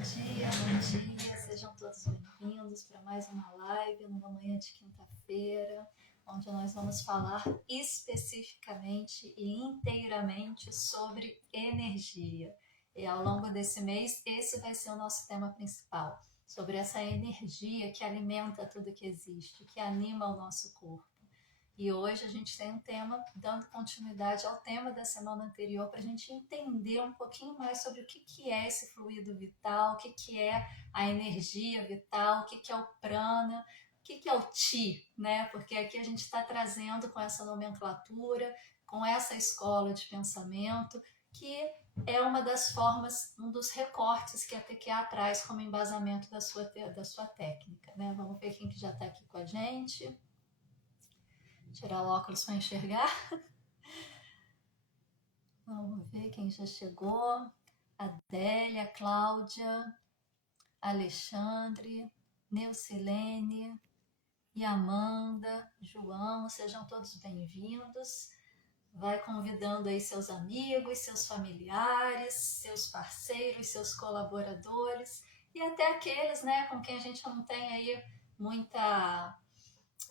bom dia, sejam todos bem-vindos para mais uma live numa manhã de quinta-feira, onde nós vamos falar especificamente e inteiramente sobre energia. E ao longo desse mês, esse vai ser o nosso tema principal, sobre essa energia que alimenta tudo que existe, que anima o nosso corpo. E hoje a gente tem um tema dando continuidade ao tema da semana anterior para a gente entender um pouquinho mais sobre o que é esse fluido vital, o que é a energia vital, o que é o prana, o que é o chi, né? Porque aqui a gente está trazendo com essa nomenclatura, com essa escola de pensamento, que é uma das formas, um dos recortes que a TQA traz como embasamento da sua técnica, né? Vamos ver quem que já está aqui com a gente. Tirar o óculos para enxergar. Vamos ver quem já chegou. Adélia, Cláudia, Alexandre, Neucilene e Amanda, João, sejam todos bem-vindos. Vai convidando aí seus amigos, seus familiares, seus parceiros, seus colaboradores e até aqueles, né, com quem a gente não tem aí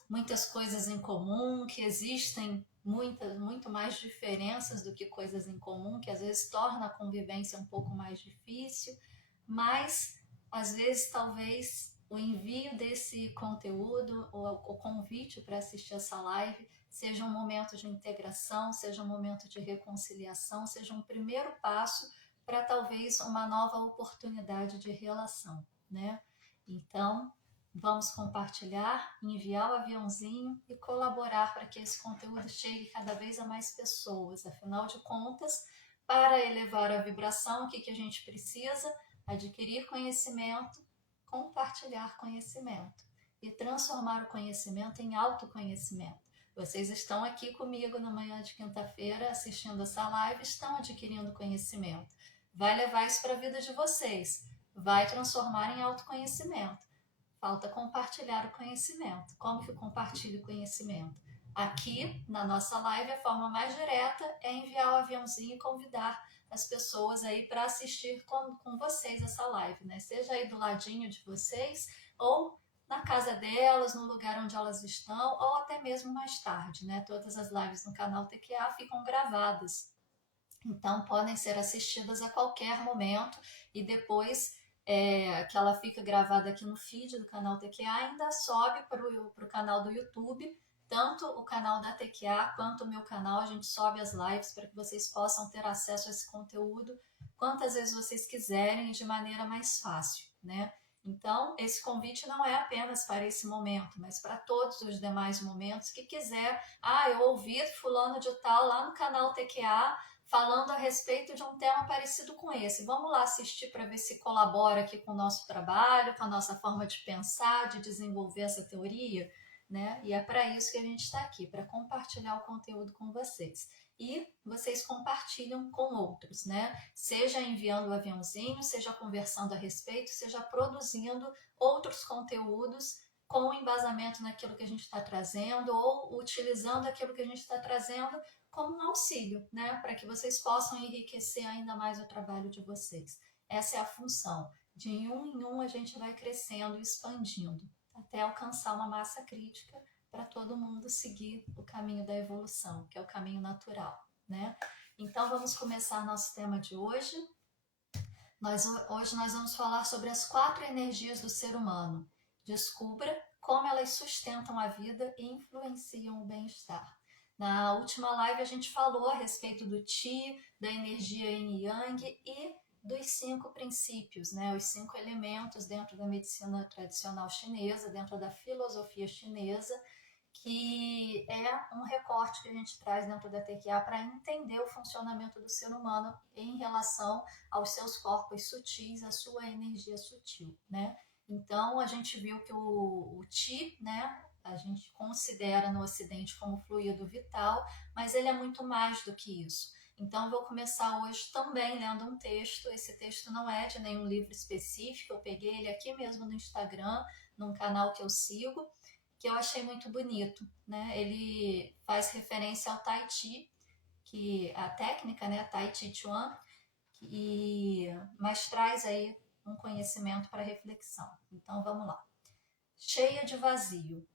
muitas coisas em comum, que existem muito mais diferenças do que coisas em comum, que às vezes torna a convivência um pouco mais difícil, mas às vezes talvez o envio desse conteúdo, o convite para assistir essa live, seja um momento de integração, seja um momento de reconciliação, seja um primeiro passo para talvez uma nova oportunidade de relação, né? Então, vamos compartilhar, enviar o aviãozinho e colaborar para que esse conteúdo chegue cada vez a mais pessoas. Afinal de contas, para elevar a vibração, o que a gente precisa? Adquirir conhecimento, compartilhar conhecimento e transformar o conhecimento em autoconhecimento. Vocês estão aqui comigo na manhã de quinta-feira assistindo essa live, estão adquirindo conhecimento. Vai levar isso para a vida de vocês, vai transformar em autoconhecimento. Falta compartilhar o conhecimento. Como que eu compartilho o conhecimento? Aqui, na nossa live, a forma mais direta é enviar o aviãozinho e convidar as pessoas aí para assistir com vocês essa live, né? Seja aí do ladinho de vocês, ou na casa delas, no lugar onde elas estão, ou até mesmo mais tarde, né? Todas as lives no canal TQA ficam gravadas. Então, podem ser assistidas a qualquer momento e depois que ela fica gravada aqui no feed do canal TQA, ainda sobe para o canal do YouTube, tanto o canal da TQA quanto o meu canal, a gente sobe as lives para que vocês possam ter acesso a esse conteúdo quantas vezes vocês quiserem de maneira mais fácil, né? Então, esse convite não é apenas para esse momento, mas para todos os demais momentos que quiser. Eu ouvi fulano de tal lá no canal TQA, falando a respeito de um tema parecido com esse. Vamos lá assistir para ver se colabora aqui com o nosso trabalho, com a nossa forma de pensar, de desenvolver essa teoria, né? E é para isso que a gente está aqui, para compartilhar o conteúdo com vocês. E vocês compartilham com outros, né? Seja enviando o aviãozinho, seja conversando a respeito, seja produzindo outros conteúdos com embasamento naquilo que a gente está trazendo ou utilizando aquilo que a gente está trazendo como um auxílio, né, para que vocês possam enriquecer ainda mais o trabalho de vocês. Essa é a função. De um em um a gente vai crescendo e expandindo, até alcançar uma massa crítica para todo mundo seguir o caminho da evolução, que é o caminho natural, né? Então vamos começar nosso tema de hoje. Hoje nós vamos falar sobre as 4 energias do ser humano. Descubra como elas sustentam a vida e influenciam o bem-estar. Na última live a gente falou a respeito do Qi, da energia Yin e Yang e dos 5 princípios, né? Os 5 elementos dentro da medicina tradicional chinesa, dentro da filosofia chinesa, que é um recorte que a gente traz dentro da TQA para entender o funcionamento do ser humano em relação aos seus corpos sutis, a sua energia sutil, né? Então, a gente viu que o Qi, né, a gente considera no Ocidente como fluido vital, mas ele é muito mais do que isso. Então, vou começar hoje também lendo um texto. Esse texto não é de nenhum livro específico, eu peguei ele aqui mesmo no Instagram, num canal que eu sigo, que eu achei muito bonito, né? Ele faz referência ao Tai Chi, que a técnica, né, Tai Chi Chuan, mas traz aí um conhecimento para reflexão. Então vamos lá. Cheia de vazio.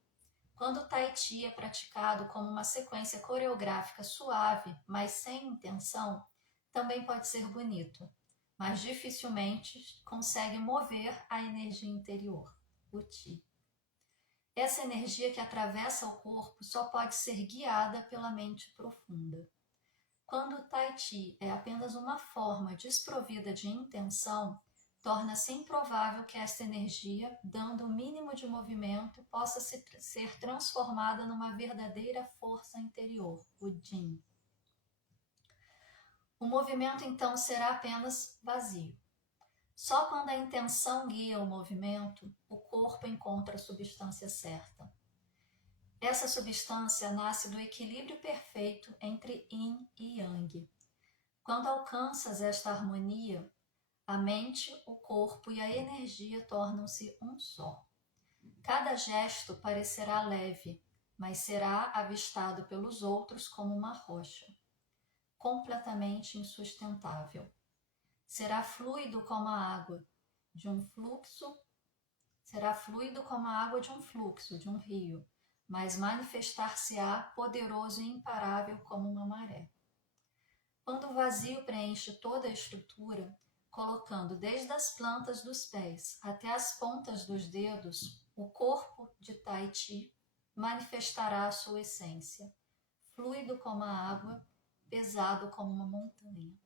Quando o Tai Chi é praticado como uma sequência coreográfica suave, mas sem intenção, também pode ser bonito, mas dificilmente consegue mover a energia interior, o Qi. Essa energia que atravessa o corpo só pode ser guiada pela mente profunda. Quando o Tai Chi é apenas uma forma desprovida de intenção, torna-se improvável que esta energia, dando o mínimo de movimento, possa ser transformada numa verdadeira força interior, o Jin. O movimento então será apenas vazio. Só quando a intenção guia o movimento, o corpo encontra a substância certa. Essa substância nasce do equilíbrio perfeito entre Yin e Yang. Quando alcanças esta harmonia, a mente, o corpo e a energia tornam-se um só. Cada gesto parecerá leve, mas será avistado pelos outros como uma rocha, completamente insustentável. Será fluido como a água de um fluxo, de um rio, mas manifestar-se-á poderoso e imparável como uma maré. Quando o vazio preenche toda a estrutura, colocando desde as plantas dos pés até as pontas dos dedos, o corpo de Tai Chi manifestará a sua essência, fluido como a água, pesado como uma montanha.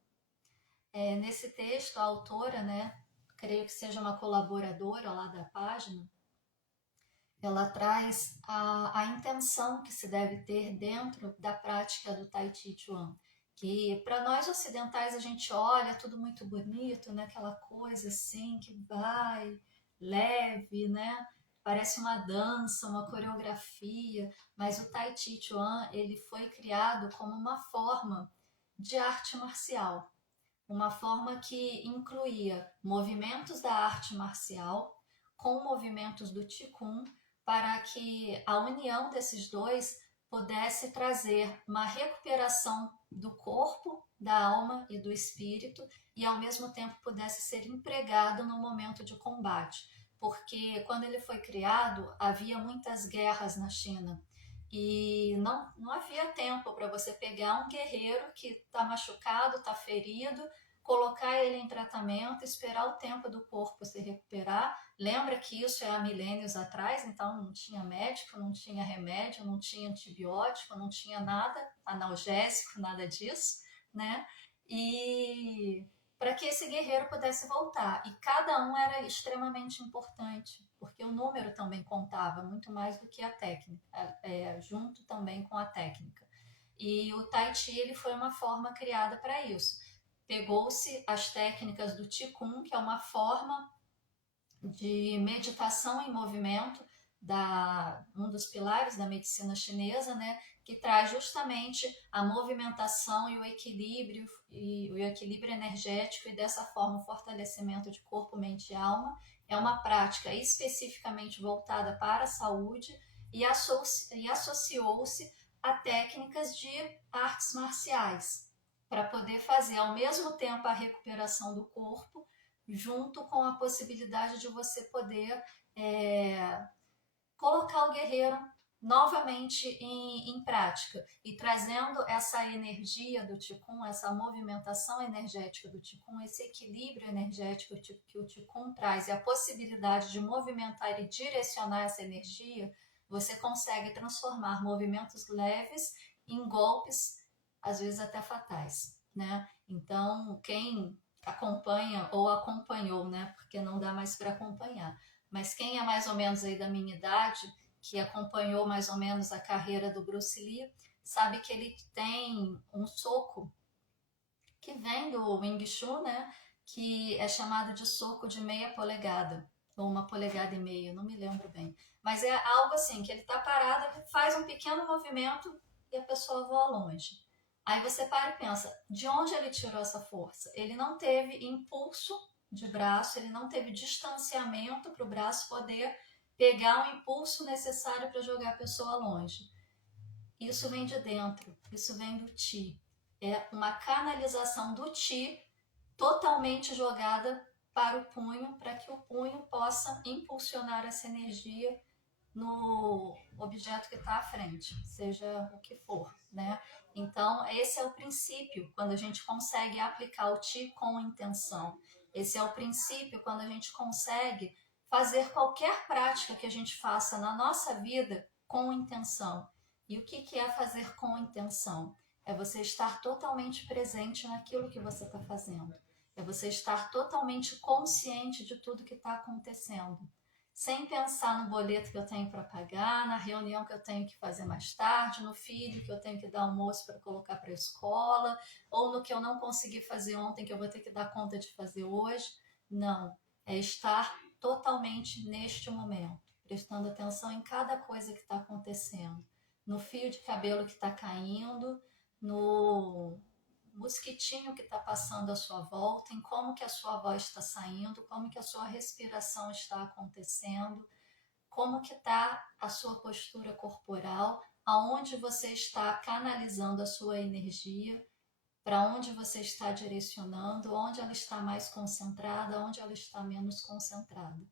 Nesse texto, a autora, creio que seja uma colaboradora lá da página, ela traz a intenção que se deve ter dentro da prática do Tai Chi Chuan. Que para nós ocidentais a gente olha tudo muito bonito, né? Aquela coisa assim que vai leve, né? Parece uma dança, uma coreografia, mas o Tai Chi Chuan ele foi criado como uma forma de arte marcial, uma forma que incluía movimentos da arte marcial com movimentos do Qigong, para que a união desses dois pudesse trazer uma recuperação do corpo, da alma e do espírito e ao mesmo tempo pudesse ser empregado no momento de combate, porque quando ele foi criado havia muitas guerras na China e não havia tempo para você pegar um guerreiro que está machucado, está ferido, colocar ele em tratamento, esperar o tempo do corpo se recuperar. Lembra que isso é há milênios atrás, então não tinha médico, não tinha remédio, não tinha antibiótico, não tinha nada, analgésico, nada disso, né? E para que esse guerreiro pudesse voltar. E cada um era extremamente importante, porque o número também contava muito mais do que a técnica, junto também com a técnica. E o Tai Chi ele foi uma forma criada para isso. Pegou-se as técnicas do Qigong, que é uma forma de meditação em movimento, um dos pilares da medicina chinesa, né, que traz justamente a movimentação e o equilíbrio energético e dessa forma o fortalecimento de corpo, mente e alma. É uma prática especificamente voltada para a saúde e associou-se a técnicas de artes marciais, para poder fazer ao mesmo tempo a recuperação do corpo, junto com a possibilidade de você poder colocar o guerreiro novamente em prática e trazendo essa energia do Qigong, essa movimentação energética do Qigong, esse equilíbrio energético que o Qigong traz e a possibilidade de movimentar e direcionar essa energia, você consegue transformar movimentos leves em golpes, às vezes até fatais, né? Então, quem acompanha ou acompanhou, né? Porque não dá mais para acompanhar. Mas quem é mais ou menos aí da minha idade, que acompanhou mais ou menos a carreira do Bruce Lee, sabe que ele tem um soco que vem do Wing Chun, né? Que é chamado de soco de meia polegada, ou 1,5 polegadas, não me lembro bem. Mas é algo assim, que ele está parado, faz um pequeno movimento e a pessoa voa longe. Aí você para e pensa, de onde ele tirou essa força? Ele não teve impulso de braço, ele não teve distanciamento para o braço poder pegar o impulso necessário para jogar a pessoa longe. Isso vem de dentro, isso vem do Qi. É uma canalização do Qi totalmente jogada para o punho, para que o punho possa impulsionar essa energia no objeto que está à frente, seja o que for, né? Então, esse é o princípio quando a gente consegue aplicar o Qi com intenção. Esse é o princípio quando a gente consegue fazer qualquer prática que a gente faça na nossa vida com intenção. E o que é fazer com intenção? É você estar totalmente presente naquilo que você está fazendo. É você estar totalmente consciente de tudo que está acontecendo. Sem pensar no boleto que eu tenho para pagar, na reunião que eu tenho que fazer mais tarde, no filho que eu tenho que dar almoço para colocar para a escola, ou no que eu não consegui fazer ontem que eu vou ter que dar conta de fazer hoje. Não, é estar totalmente neste momento, prestando atenção em cada coisa que está acontecendo, no fio de cabelo que está caindo, no mosquitinho que está passando à sua volta, em como que a sua voz está saindo, como que a sua respiração está acontecendo, como que está a sua postura corporal, aonde você está canalizando a sua energia, para onde você está direcionando, onde ela está mais concentrada, onde ela está menos concentrada.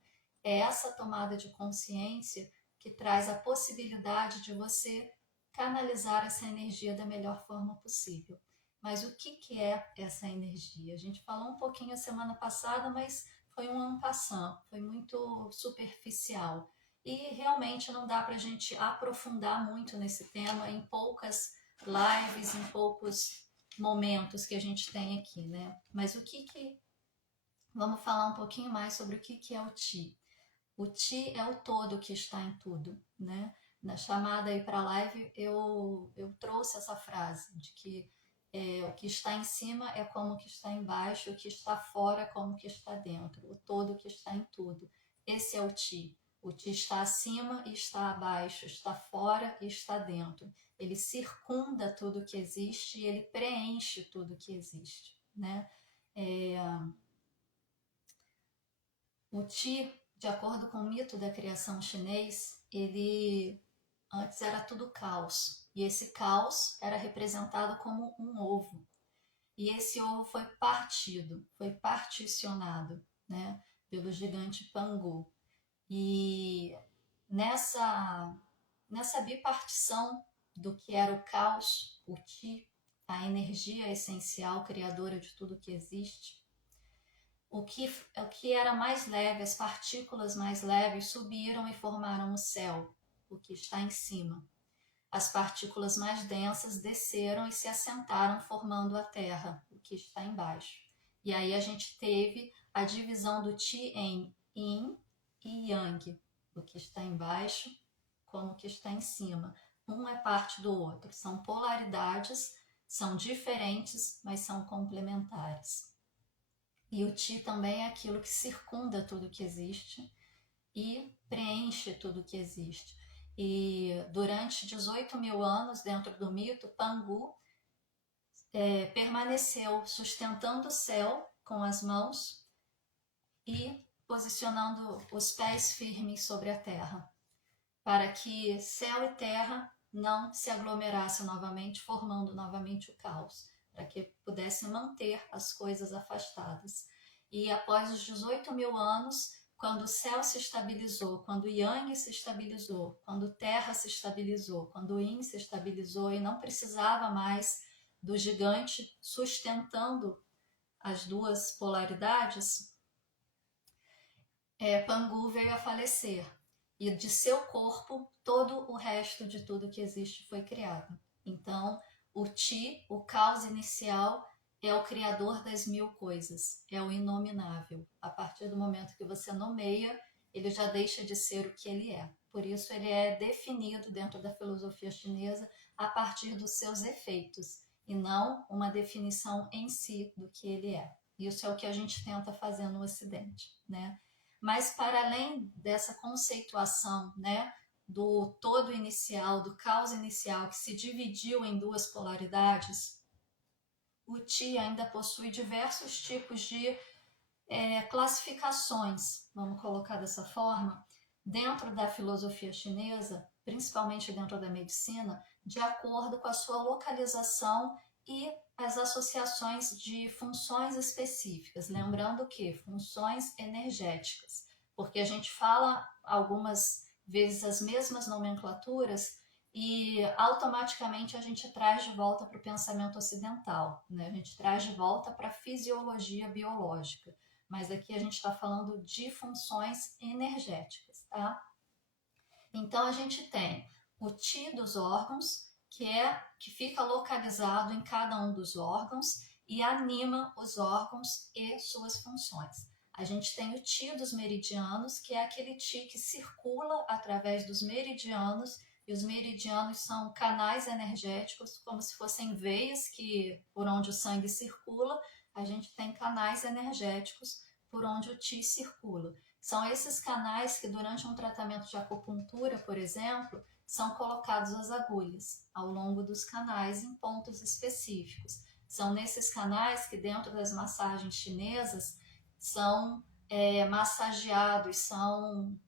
É essa tomada de consciência que traz a possibilidade de você canalizar essa energia da melhor forma possível. Mas o que é essa energia? A gente falou um pouquinho a semana passada, mas foi um en passant, foi muito superficial. E realmente não dá para a gente aprofundar muito nesse tema em poucas lives, em poucos momentos que a gente tem aqui, né? Mas vamos falar um pouquinho mais sobre o que é o Qi. O Qi é o todo que está em tudo, né? Na chamada aí para a live eu trouxe essa frase de que o que está em cima é como o que está embaixo, o que está fora é como o que está dentro, o todo que está em tudo. Esse é o Qi. O Qi está acima e está abaixo, está fora e está dentro. Ele circunda tudo que existe e ele preenche tudo que existe, né? O Qi, de acordo com o mito da criação chinês, ele antes era tudo caos. E esse caos era representado como um ovo. E esse ovo foi partido, foi particionado, né, pelo gigante Pangu. E nessa bipartição do que era o caos, o Qi, a energia essencial criadora de tudo que existe, o que era mais leve, as partículas mais leves subiram e formaram o céu, o que está em cima. As partículas mais densas desceram e se assentaram, formando a terra, o que está embaixo. E aí a gente teve a divisão do Qi em Yin e Yang, o que está embaixo como o que está em cima. Um é parte do outro, são polaridades, são diferentes, mas são complementares. E o Qi também é aquilo que circunda tudo que existe e preenche tudo que existe. E durante 18 mil anos, dentro do mito, Pangu permaneceu sustentando o céu com as mãos e posicionando os pés firmes sobre a terra, para que céu e terra não se aglomerassem novamente, formando novamente o caos, para que pudesse manter as coisas afastadas. E após os 18 mil anos, quando o céu se estabilizou, quando o Yang se estabilizou, quando terra se estabilizou, quando o Yin se estabilizou e não precisava mais do gigante sustentando as duas polaridades, Pangu veio a falecer. E de seu corpo, todo o resto de tudo que existe foi criado. Então, o Qi, o caos inicial, é o criador das mil coisas, é o inominável. A partir do momento que você nomeia, ele já deixa de ser o que ele é. Por isso, ele é definido dentro da filosofia chinesa a partir dos seus efeitos, e não uma definição em si do que ele é. Isso é o que a gente tenta fazer no Ocidente, né? Mas para além dessa conceituação, né, do todo inicial, do caos inicial que se dividiu em duas polaridades, o Qi ainda possui diversos tipos de classificações, vamos colocar dessa forma, dentro da filosofia chinesa, principalmente dentro da medicina, de acordo com a sua localização e as associações de funções específicas, lembrando que funções energéticas, porque a gente fala algumas vezes as mesmas nomenclaturas e automaticamente a gente traz de volta para o pensamento ocidental, né? A gente traz de volta para a fisiologia biológica, mas aqui a gente está falando de funções energéticas, tá? Então a gente tem o Ti dos órgãos, que fica localizado em cada um dos órgãos e anima os órgãos e suas funções. A gente tem o Ti dos meridianos, que é aquele Ti que circula através dos meridianos, e os meridianos são canais energéticos, como se fossem veias que por onde o sangue circula, a gente tem canais energéticos por onde o Ti circula. São esses canais que, durante um tratamento de acupuntura, por exemplo, são colocados as agulhas ao longo dos canais em pontos específicos. São nesses canais que, dentro das massagens chinesas, são massageados, são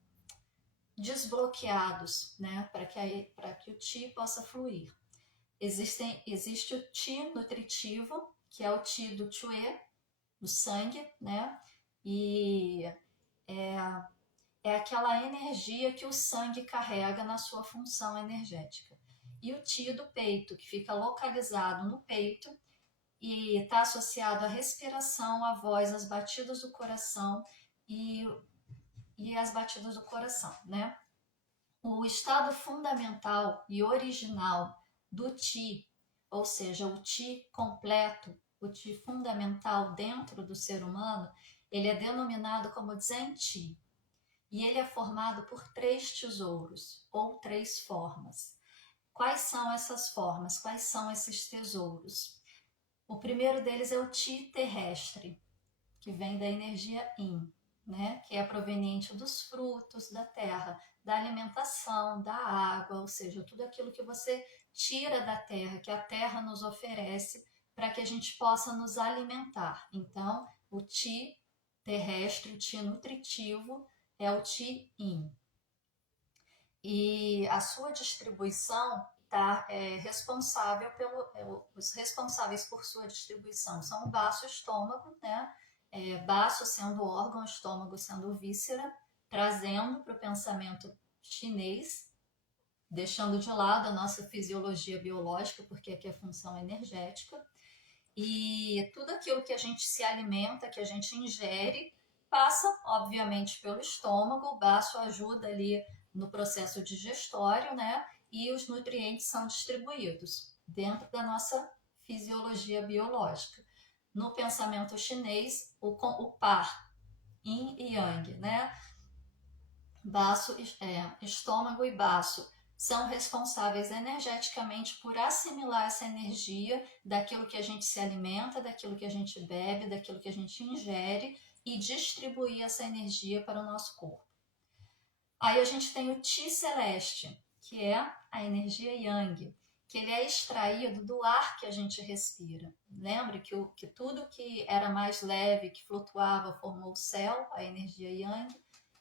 desbloqueados, né, para que o Qi possa fluir. Existe o Qi nutritivo, que é o Qi do Chue, do sangue, né, e é aquela energia que o sangue carrega na sua função energética. E o Qi do peito, que fica localizado no peito e está associado à respiração, à voz, às batidas do coração e as batidas do coração, né? O estado fundamental e original do Qi, ou seja, o Qi completo, o Qi fundamental dentro do ser humano, ele é denominado como Zen Qi. E ele é formado por 3 tesouros, ou 3 formas. Quais são essas formas? Quais são esses tesouros? O primeiro deles é o Qi terrestre, que vem da energia Yin, né? Que é proveniente dos frutos da terra, da alimentação, da água, ou seja, tudo aquilo que você tira da terra, que a terra nos oferece para que a gente possa nos alimentar. Então, o Qi terrestre, o Qi nutritivo, é o Qi Yin. E a sua distribuição responsável os responsáveis por sua distribuição são o baço e estômago, né? Baço sendo órgão, estômago sendo víscera, trazendo para o pensamento chinês, deixando de lado a nossa fisiologia biológica, porque aqui é função energética. E tudo aquilo que a gente se alimenta, que a gente ingere, passa, obviamente, pelo estômago. O baço ajuda ali no processo digestório, né? E os nutrientes são distribuídos dentro da nossa fisiologia biológica. No pensamento chinês, o par, yin e yang, né? Baço, estômago e baço são responsáveis energeticamente por assimilar essa energia daquilo que a gente se alimenta, daquilo que a gente bebe, daquilo que a gente ingere e distribuir essa energia para o nosso corpo. Aí a gente tem o Qi celeste, que é a energia Yang, que ele é extraído do ar que a gente respira. Lembra que tudo que era mais leve, que flutuava, formou o céu, a energia Yang,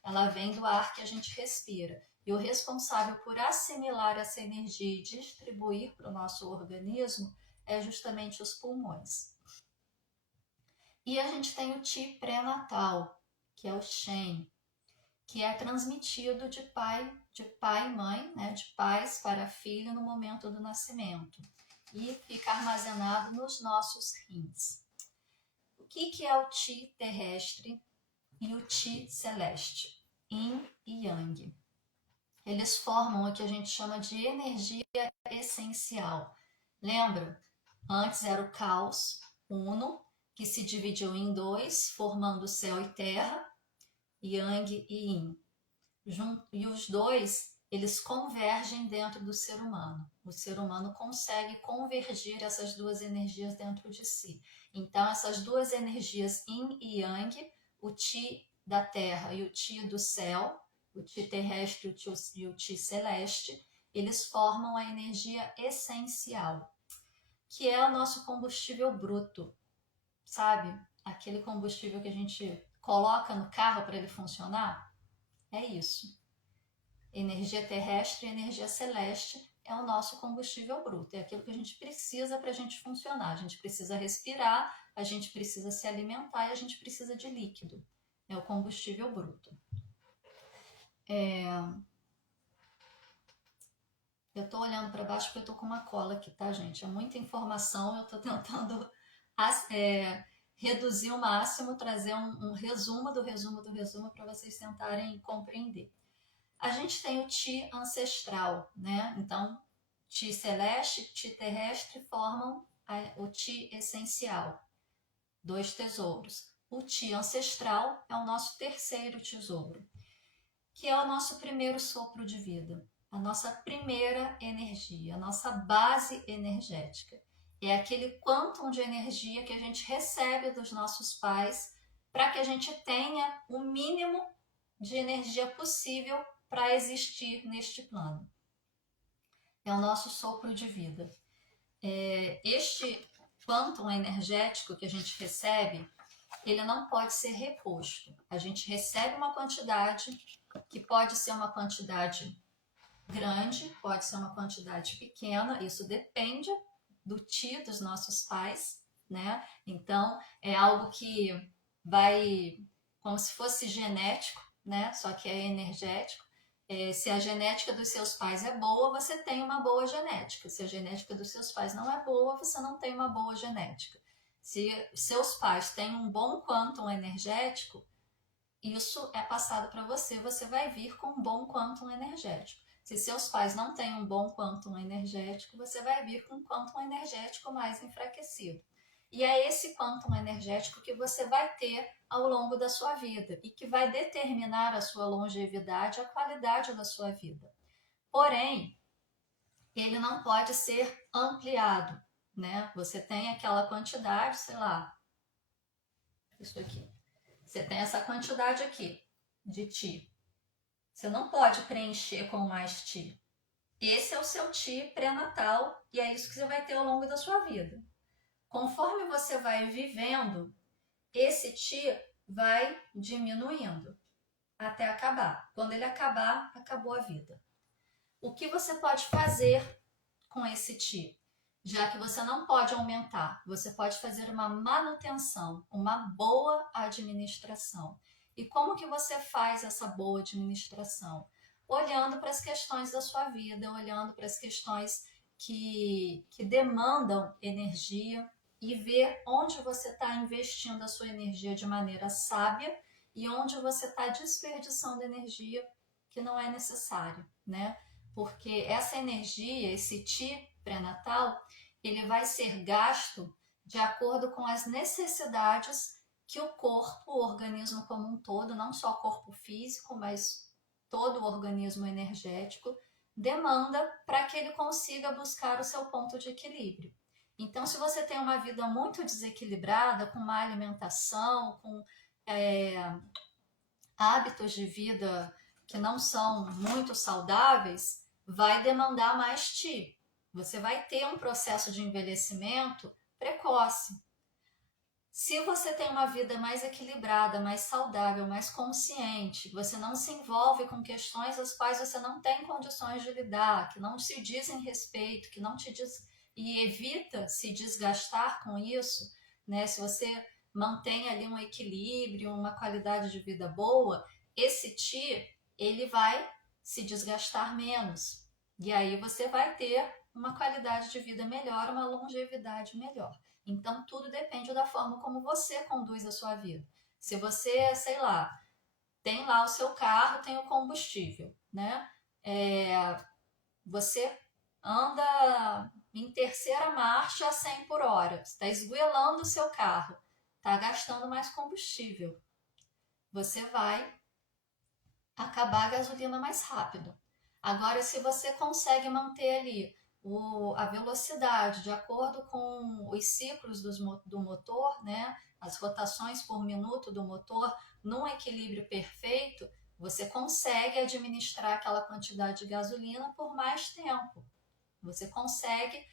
ela vem do ar que a gente respira. E o responsável por assimilar essa energia e distribuir para o nosso organismo é justamente os pulmões. E a gente tem o Qi pré-natal, que é o Shen, que é transmitido de pai e mãe, né, de pais para filho no momento do nascimento e fica armazenado nos nossos rins. O que é o Qi terrestre e o Qi celeste? Yin e Yang. Eles formam o que a gente chama de energia essencial. Lembra? Antes era o caos, uno, que se dividiu em 2, formando céu e terra, Yang e Yin. E os dois, eles convergem dentro do ser humano. O ser humano consegue convergir essas duas energias dentro de si. Então, essas duas energias Yin e Yang, o Qi da terra e o Qi do céu, o Qi terrestre e o Qi celeste, eles formam a energia essencial, que é o nosso combustível bruto, sabe? Aquele combustível que a gente coloca no carro para ele funcionar. É isso. Energia terrestre e energia celeste é o nosso combustível bruto, é aquilo que a gente precisa para a gente funcionar. A gente precisa respirar, a gente precisa se alimentar e a gente precisa de líquido. É o combustível bruto. Eu estou olhando para baixo porque eu estou com uma cola aqui, tá, gente? É muita informação, eu estou tentando reduzir o máximo, trazer um resumo do resumo do resumo para vocês tentarem compreender. A gente tem o Ti ancestral, né? Então, Ti celeste, Ti terrestre formam o Ti essencial, 2 tesouros. O Ti ancestral é o nosso terceiro tesouro, que é o nosso primeiro sopro de vida, a nossa primeira energia, a nossa base energética. É aquele quantum de energia que a gente recebe dos nossos pais para que a gente tenha o mínimo de energia possível para existir neste plano. É o nosso sopro de vida. Este quantum energético que a gente recebe, ele não pode ser reposto. A gente recebe uma quantidade que pode ser uma quantidade grande, pode ser uma quantidade pequena, isso depende do Ti dos nossos pais, né? Então, é algo que vai como se fosse genético, né? Só que é energético. Se a genética dos seus pais é boa, você tem uma boa genética. Se a genética dos seus pais não é boa, você não tem uma boa genética. Se seus pais têm um bom quantum energético, isso é passado para você, você vai vir com um bom quantum energético. Se seus pais não têm um bom quantum energético, você vai vir com um quantum energético mais enfraquecido. E é esse quantum energético que você vai ter ao longo da sua vida e que vai determinar a sua longevidade, a qualidade da sua vida. Porém, ele não pode ser ampliado, né? Você tem aquela quantidade, sei lá, isso aqui. Você tem essa quantidade aqui de Ti. Você não pode preencher com mais Ti. Esse é o seu Ti pré-natal e é isso que você vai ter ao longo da sua vida. Conforme você vai vivendo, esse Ti vai diminuindo até acabar. Quando ele acabar, acabou a vida. O que você pode fazer com esse Ti? Já que você não pode aumentar, você pode fazer uma manutenção, uma boa administração. E como que você faz essa boa administração? Olhando para as questões da sua vida, olhando para as questões que demandam energia e ver onde você está investindo a sua energia de maneira sábia e onde você está desperdiçando energia que não é necessária, né? Porque essa energia, esse Ti pré-natal, ele vai ser gasto de acordo com as necessidades que o corpo, o organismo como um todo, não só o corpo físico, mas todo o organismo energético, demanda para que ele consiga buscar o seu ponto de equilíbrio. Então, se você tem uma vida muito desequilibrada, com má alimentação, com hábitos de vida que não são muito saudáveis, vai demandar mais Ti. Você vai ter um processo de envelhecimento precoce. Se você tem uma vida mais equilibrada, mais saudável, mais consciente, você não se envolve com questões às quais você não tem condições de lidar, que não te dizem respeito, que não te diz e evita se desgastar com isso, né? Se você mantém ali um equilíbrio, uma qualidade de vida boa, esse Ti, ele vai se desgastar menos. E aí você vai ter uma qualidade de vida melhor, uma longevidade melhor. Então, tudo depende da forma como você conduz a sua vida. Se você, sei lá, tem lá o seu carro, tem o combustível, né? Você anda em terceira marcha a 100 por hora, está esgoelando o seu carro, está gastando mais combustível. Você vai acabar a gasolina mais rápido. Agora, se você consegue manter ali a velocidade de acordo com os ciclos do motor, né, as rotações por minuto do motor, num equilíbrio perfeito, você consegue administrar aquela quantidade de gasolina por mais tempo. Você consegue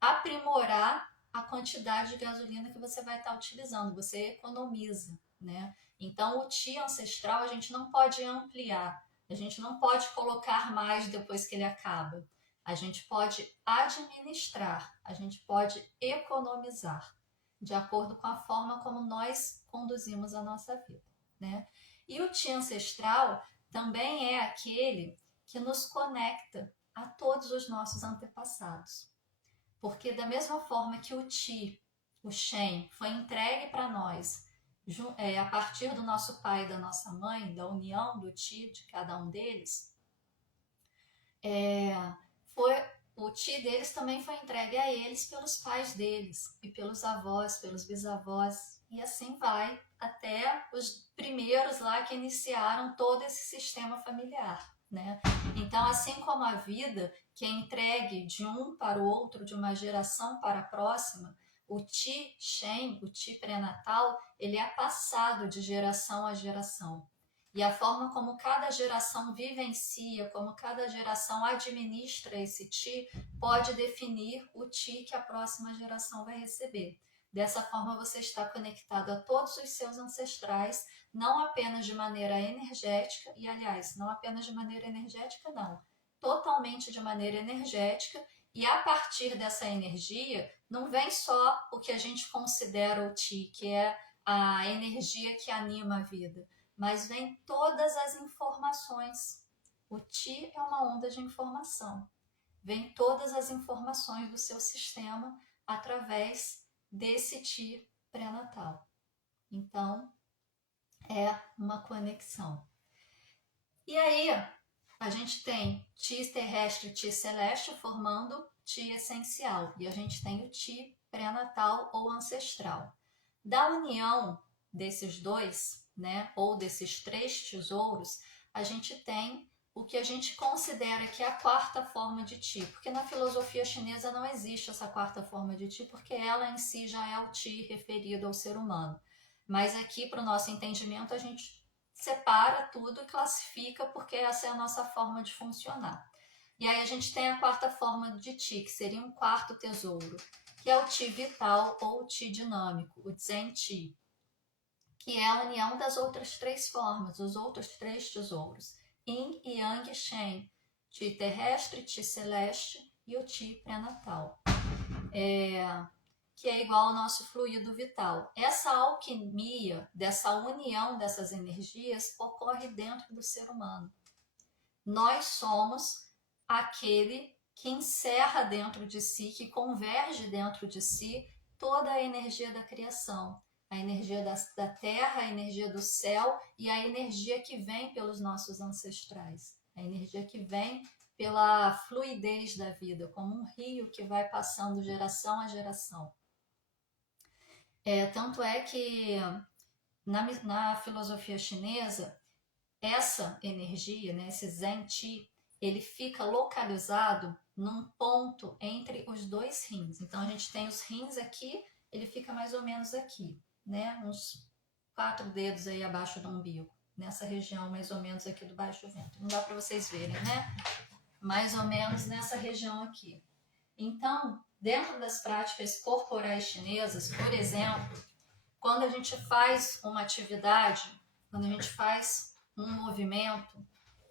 aprimorar a quantidade de gasolina que você vai estar utilizando, você economiza, né? Então, o Ti ancestral a gente não pode ampliar, A gente não pode colocar mais depois que ele acaba. A gente pode administrar, a gente pode economizar, de acordo com a forma como nós conduzimos a nossa vida, né? E o Ti ancestral também é aquele que nos conecta a todos os nossos antepassados. Porque da mesma forma que o Ti, o Shen, foi entregue para nós a partir do nosso pai e da nossa mãe, da união do Ti de cada um deles, foi o Ti deles também foi entregue a eles pelos pais deles e pelos avós, pelos bisavós, e assim vai até os primeiros lá que iniciaram todo esse sistema familiar, né? Então, assim como a vida que é entregue de um para o outro, de uma geração para a próxima, o Ti Shen, o Ti pré-natal, ele é passado de geração a geração. E a forma como cada geração vivencia, como cada geração administra esse Ti, pode definir o Ti que a próxima geração vai receber. Dessa forma, você está conectado a todos os seus ancestrais, não apenas de maneira energética, e aliás, não apenas de maneira energética, não, totalmente de maneira energética, e a partir dessa energia, não vem só o que a gente considera o Ti, que é a energia que anima a vida, mas vem todas as informações. O Ti é uma onda de informação. Vem todas as informações do seu sistema através desse Ti pré-natal. Então, é uma conexão. E aí, a gente tem Ti terrestre e Ti celeste formando Ti essencial. E a gente tem o Ti pré-natal ou ancestral. Da união desses dois, né, ou desses três tesouros, a gente tem o que a gente considera que é a quarta forma de Ti, porque na filosofia chinesa não existe essa quarta forma de Ti, porque ela em si já é o Ti referido ao ser humano. Mas aqui, para o nosso entendimento, a gente separa tudo e classifica, porque essa é a nossa forma de funcionar. E aí a gente tem a quarta forma de Ti, que seria um quarto tesouro, que é o Ti vital ou o Ti dinâmico, o Zen Ti, que é a união das outras três formas, os outros três tesouros, Yin, Yang e Shen, Ti terrestre, Ti celeste e o Ti pré-natal, que é igual ao nosso fluido vital. Essa alquimia, dessa união dessas energias, ocorre dentro do ser humano. Nós somos aquele que encerra dentro de si, que converge dentro de si toda a energia da criação, a energia da terra, a energia do céu e a energia que vem pelos nossos ancestrais, a energia que vem pela fluidez da vida, como um rio que vai passando geração a geração. Tanto é que na filosofia chinesa, essa energia, né, esse Zen Qi, ele fica localizado num ponto entre os dois rins. Então a gente tem os rins aqui, ele fica mais ou menos aqui, né, uns 4 dedos aí abaixo do umbigo, nessa região mais ou menos aqui do baixo ventre. Não dá para vocês verem, né? Mais ou menos nessa região aqui. Então, dentro das práticas corporais chinesas, por exemplo, quando a gente faz uma atividade, quando a gente faz um movimento,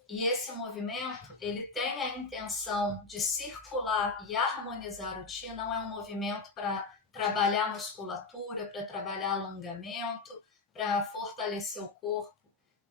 e esse movimento ele tem a intenção de circular e harmonizar o Ti, não é um movimento para trabalhar musculatura, para trabalhar alongamento, para fortalecer o corpo.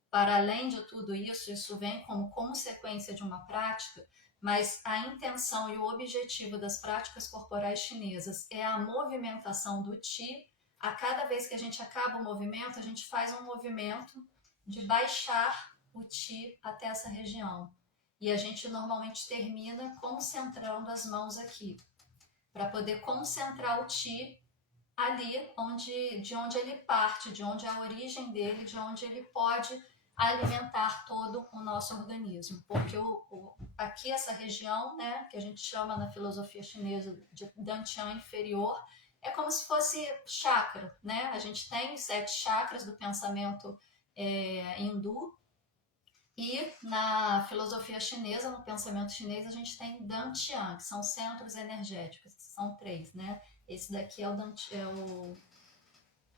Para além de tudo isso, isso vem como consequência de uma prática, mas a intenção e o objetivo das práticas corporais chinesas é a movimentação do Ti. A cada vez que a gente acaba o movimento, a gente faz um movimento de baixar o Ti até essa região. E a gente normalmente termina concentrando as mãos aqui, para poder concentrar o Ti ali de onde ele parte, de onde é a origem dele, de onde ele pode alimentar todo o nosso organismo. Porque aqui essa região, né, que a gente chama na filosofia chinesa de Dantian inferior, é como se fosse chakra, né? A gente tem 7 chakras do pensamento hindu, e na filosofia chinesa, no pensamento chinês, a gente tem Dantian, que são centros energéticos, são 3, né? Esse daqui é o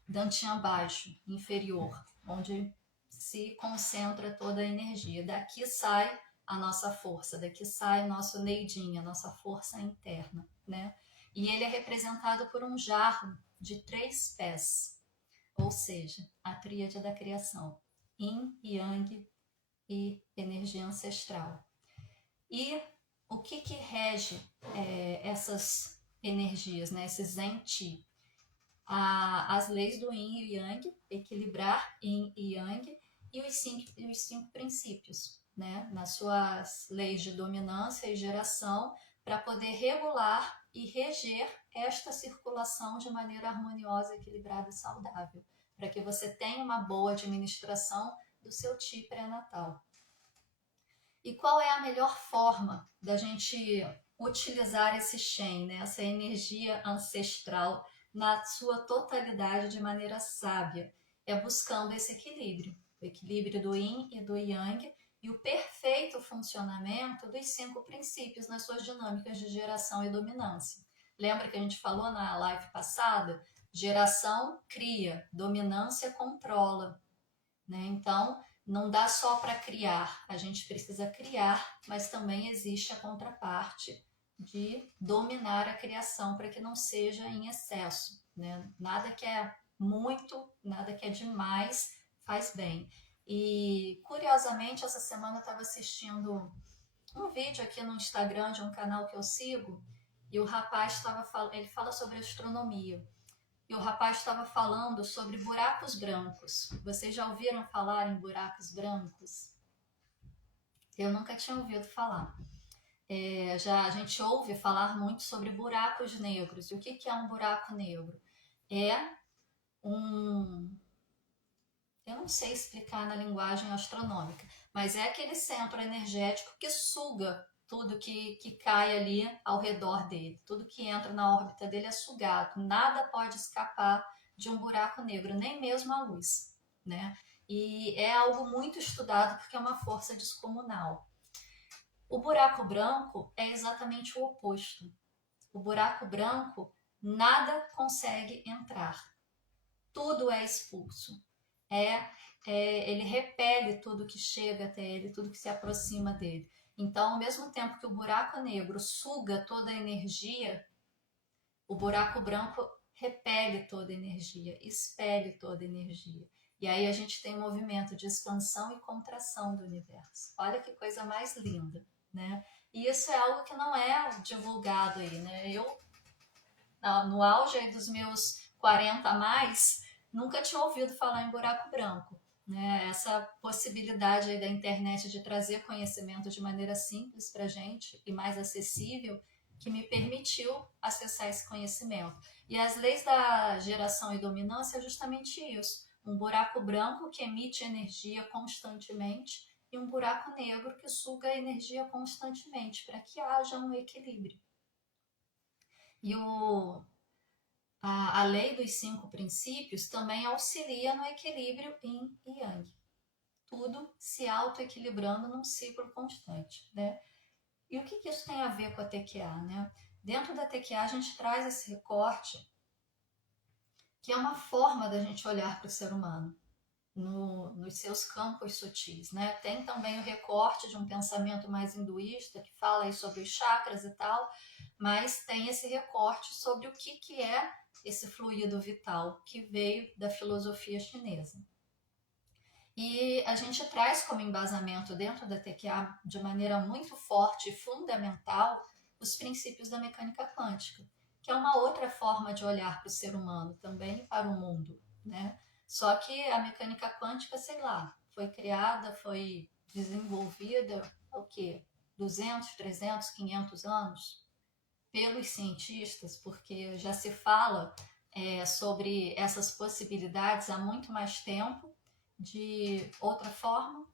Dantian baixo, inferior, onde se concentra toda a energia. Daqui sai a nossa força, daqui sai o nosso neidinho, a nossa força interna, né? E ele é representado por um jarro de 3 pés, ou seja, a tríade da criação, Yin, Yang e energia ancestral. E o que rege essas energias, né? Esses Zen-Chi? As leis do Yin e Yang, equilibrar Yin e Yang, e os cinco princípios, né? Nas suas leis de dominância e geração, para poder regular e reger esta circulação de maneira harmoniosa, equilibrada e saudável, para que você tenha uma boa administração do seu Qi pré-natal. E qual é a melhor forma da gente utilizar esse Shen, né? Essa energia ancestral na sua totalidade de maneira sábia? É buscando esse equilíbrio, o equilíbrio do Yin e do Yang e o perfeito funcionamento dos 5 princípios nas suas dinâmicas de geração e dominância. Lembra que a gente falou na live passada? Geração cria, dominância controla, né? Então, não dá só para criar, a gente precisa criar, mas também existe a contraparte de dominar a criação para que não seja em excesso, né? Nada que é muito, nada que é demais faz bem. E curiosamente, essa semana eu estava assistindo um vídeo aqui no Instagram de um canal que eu sigo e o rapaz ele fala sobre astronomia. E o rapaz estava falando sobre buracos brancos. Vocês já ouviram falar em buracos brancos? Eu nunca tinha ouvido falar. A gente ouve falar muito sobre buracos negros. E o que é um buraco negro? É eu não sei explicar na linguagem astronômica, mas é aquele centro energético que suga tudo que cai ali ao redor dele. Tudo que entra na órbita dele é sugado. Nada pode escapar de um buraco negro, nem mesmo a luz, né? E é algo muito estudado porque é uma força descomunal. O buraco branco é exatamente o oposto. O buraco branco, nada consegue entrar. Tudo é expulso. Ele repele tudo que chega até ele, tudo que se aproxima dele. Então, ao mesmo tempo que o buraco negro suga toda a energia, o buraco branco repele toda a energia, expele toda a energia. E aí a gente tem um movimento de expansão e contração do universo. Olha que coisa mais linda, né? E isso é algo que não é divulgado aí, né? Eu, no auge dos meus 40 a mais, nunca tinha ouvido falar em buraco branco. Né? Essa possibilidade aí da internet de trazer conhecimento de maneira simples para a gente e mais acessível, que me permitiu acessar esse conhecimento. E as leis da geração e dominância é justamente isso. Um buraco branco que emite energia constantemente e um buraco negro que suga a energia constantemente, para que haja um equilíbrio. E a lei dos 5 princípios também auxilia no equilíbrio Yin e Yang. Tudo se auto-equilibrando num ciclo constante, né? E o que isso tem a ver com a TQA, né? Dentro da TQA a gente traz esse recorte, que é uma forma da gente olhar para o ser humano, nos seus campos sutis, né? Tem também o recorte de um pensamento mais hinduísta, que fala aí sobre os chakras e tal, mas tem esse recorte sobre o que é esse fluido vital que veio da filosofia chinesa. E a gente traz como embasamento dentro da TQA, de maneira muito forte e fundamental, os princípios da mecânica quântica, que é uma outra forma de olhar para o ser humano também e para o mundo, né? Só que a mecânica quântica, sei lá, foi criada, foi desenvolvida, o quê? 200, 300, 500 anos? Pelos cientistas, porque já se fala sobre essas possibilidades há muito mais tempo, de outra forma,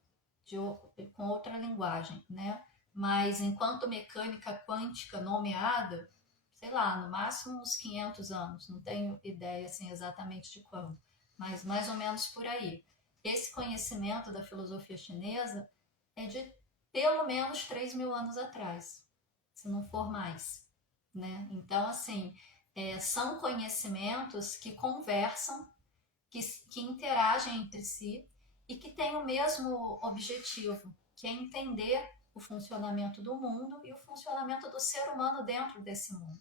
com outra linguagem, né? Mas enquanto mecânica quântica nomeada, sei lá, no máximo uns 500 anos, não tenho ideia assim, exatamente de quando, mas mais ou menos por aí. Esse conhecimento da filosofia chinesa é de pelo menos 3.000 anos atrás, se não for mais. Né? Então, assim, são conhecimentos que conversam, que interagem entre si e que tem o mesmo objetivo, que é entender o funcionamento do mundo e o funcionamento do ser humano dentro desse mundo.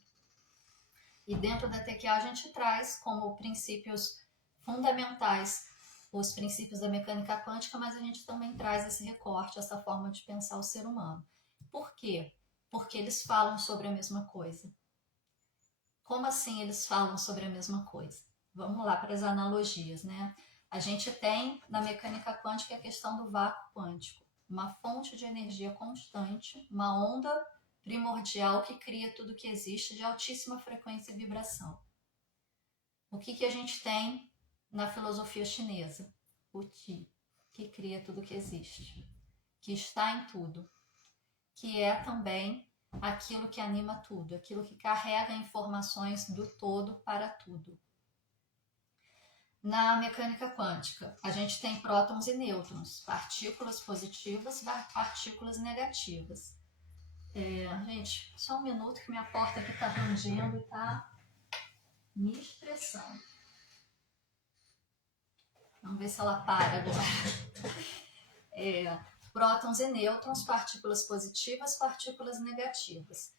E dentro da TQA a gente traz como princípios fundamentais os princípios da mecânica quântica, mas a gente também traz esse recorte, essa forma de pensar o ser humano. Por quê? Porque eles falam sobre a mesma coisa. Como assim eles falam sobre a mesma coisa? Vamos lá para as analogias, né? A gente tem na mecânica quântica a questão do vácuo quântico, uma fonte de energia constante, uma onda primordial que cria tudo que existe de altíssima frequência e vibração. O que a gente tem na filosofia chinesa? O Qi, que cria tudo que existe, que está em tudo, que é também aquilo que anima tudo, aquilo que carrega informações do todo para tudo. Na mecânica quântica, a gente tem prótons e nêutrons, partículas positivas, partículas negativas. Gente, só um minuto que minha porta aqui está rangindo e está me estressando. Vamos ver se ela para agora. Prótons e nêutrons, partículas positivas, partículas negativas.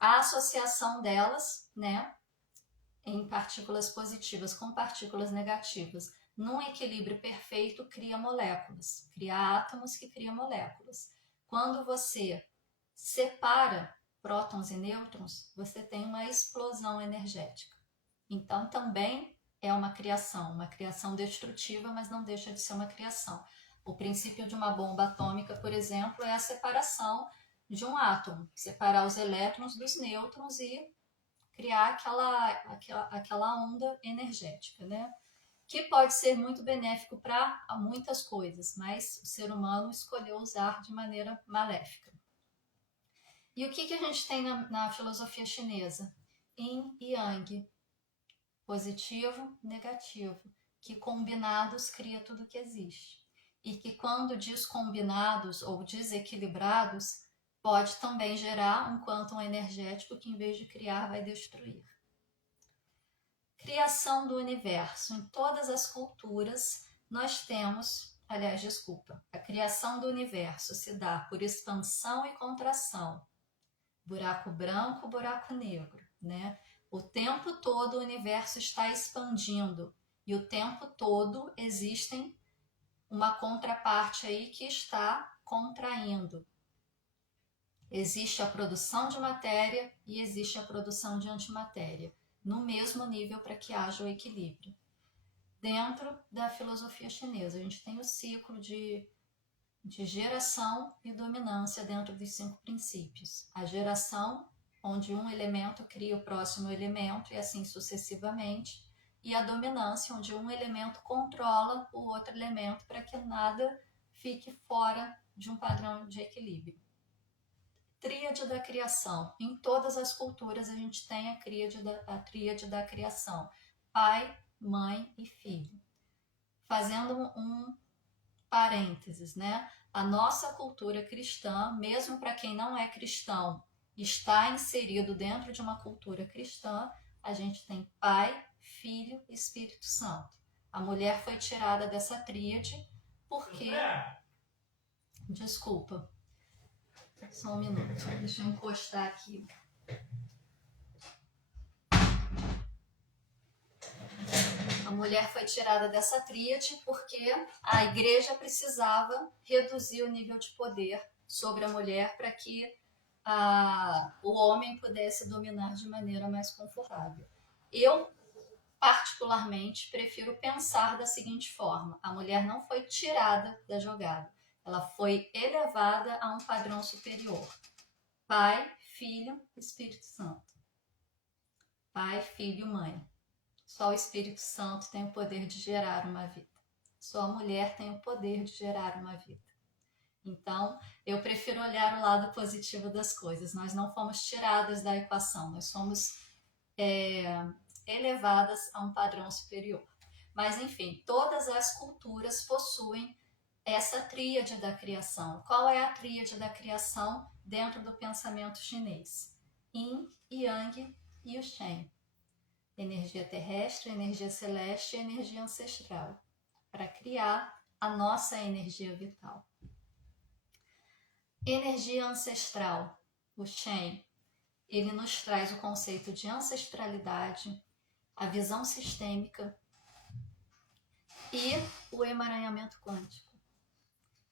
A associação delas, né, em partículas positivas com partículas negativas, num equilíbrio perfeito, cria moléculas, cria átomos que criam moléculas. Quando você separa prótons e nêutrons, você tem uma explosão energética. Então, também é uma criação destrutiva, mas não deixa de ser uma criação. O princípio de uma bomba atômica, por exemplo, é a separação de um átomo, separar os elétrons dos nêutrons e criar aquela onda energética, né? Que pode ser muito benéfico para muitas coisas, mas o ser humano escolheu usar de maneira maléfica. E o que a gente tem na filosofia chinesa? Yin e Yang, positivo, negativo, que combinados cria tudo que existe. E que quando descombinados ou desequilibrados, pode também gerar um quantum energético que, em vez de criar, vai destruir. Criação do universo. Em todas as culturas, nós temos, a criação do universo se dá por expansão e contração. Buraco branco, buraco negro, né? O tempo todo o universo está expandindo e o tempo todo existem uma contraparte aí que está contraindo. Existe a produção de matéria e existe a produção de antimatéria, no mesmo nível para que haja o equilíbrio. Dentro da filosofia chinesa, a gente tem o ciclo de geração e dominância dentro dos 5 princípios. A geração, onde um elemento cria o próximo elemento e assim sucessivamente, e a dominância, onde um elemento controla o outro elemento para que nada fique fora de um padrão de equilíbrio. Tríade da criação. Em todas as culturas a gente tem a tríade da criação. Pai, mãe e filho. Fazendo um parênteses, né? A nossa cultura cristã, mesmo para quem não é cristão, está inserido dentro de uma cultura cristã. A gente tem Pai, Filho e Espírito Santo. A mulher foi tirada dessa tríade porque... Desculpa. Só um minuto. Deixa eu encostar aqui. A mulher foi tirada dessa tríade porque a igreja precisava reduzir o nível de poder sobre a mulher para que o homem pudesse dominar de maneira mais confortável. Eu, particularmente, prefiro pensar da seguinte forma: a mulher não foi tirada da jogada, ela foi elevada a um padrão superior. Pai, Filho, Espírito Santo. Pai, Filho, Mãe. Só o Espírito Santo tem o poder de gerar uma vida. Só a mulher tem o poder de gerar uma vida. Então, eu prefiro olhar o lado positivo das coisas. Nós não fomos tiradas da equação, nós fomos elevadas a um padrão superior. Mas, enfim, todas as culturas possuem essa tríade da criação. Qual é a tríade da criação dentro do pensamento chinês? Yin, Yang e o Shen. Energia terrestre, energia celeste e energia ancestral. Para criar a nossa energia vital. Energia ancestral, o Shen, ele nos traz o conceito de ancestralidade, a visão sistêmica e o emaranhamento quântico.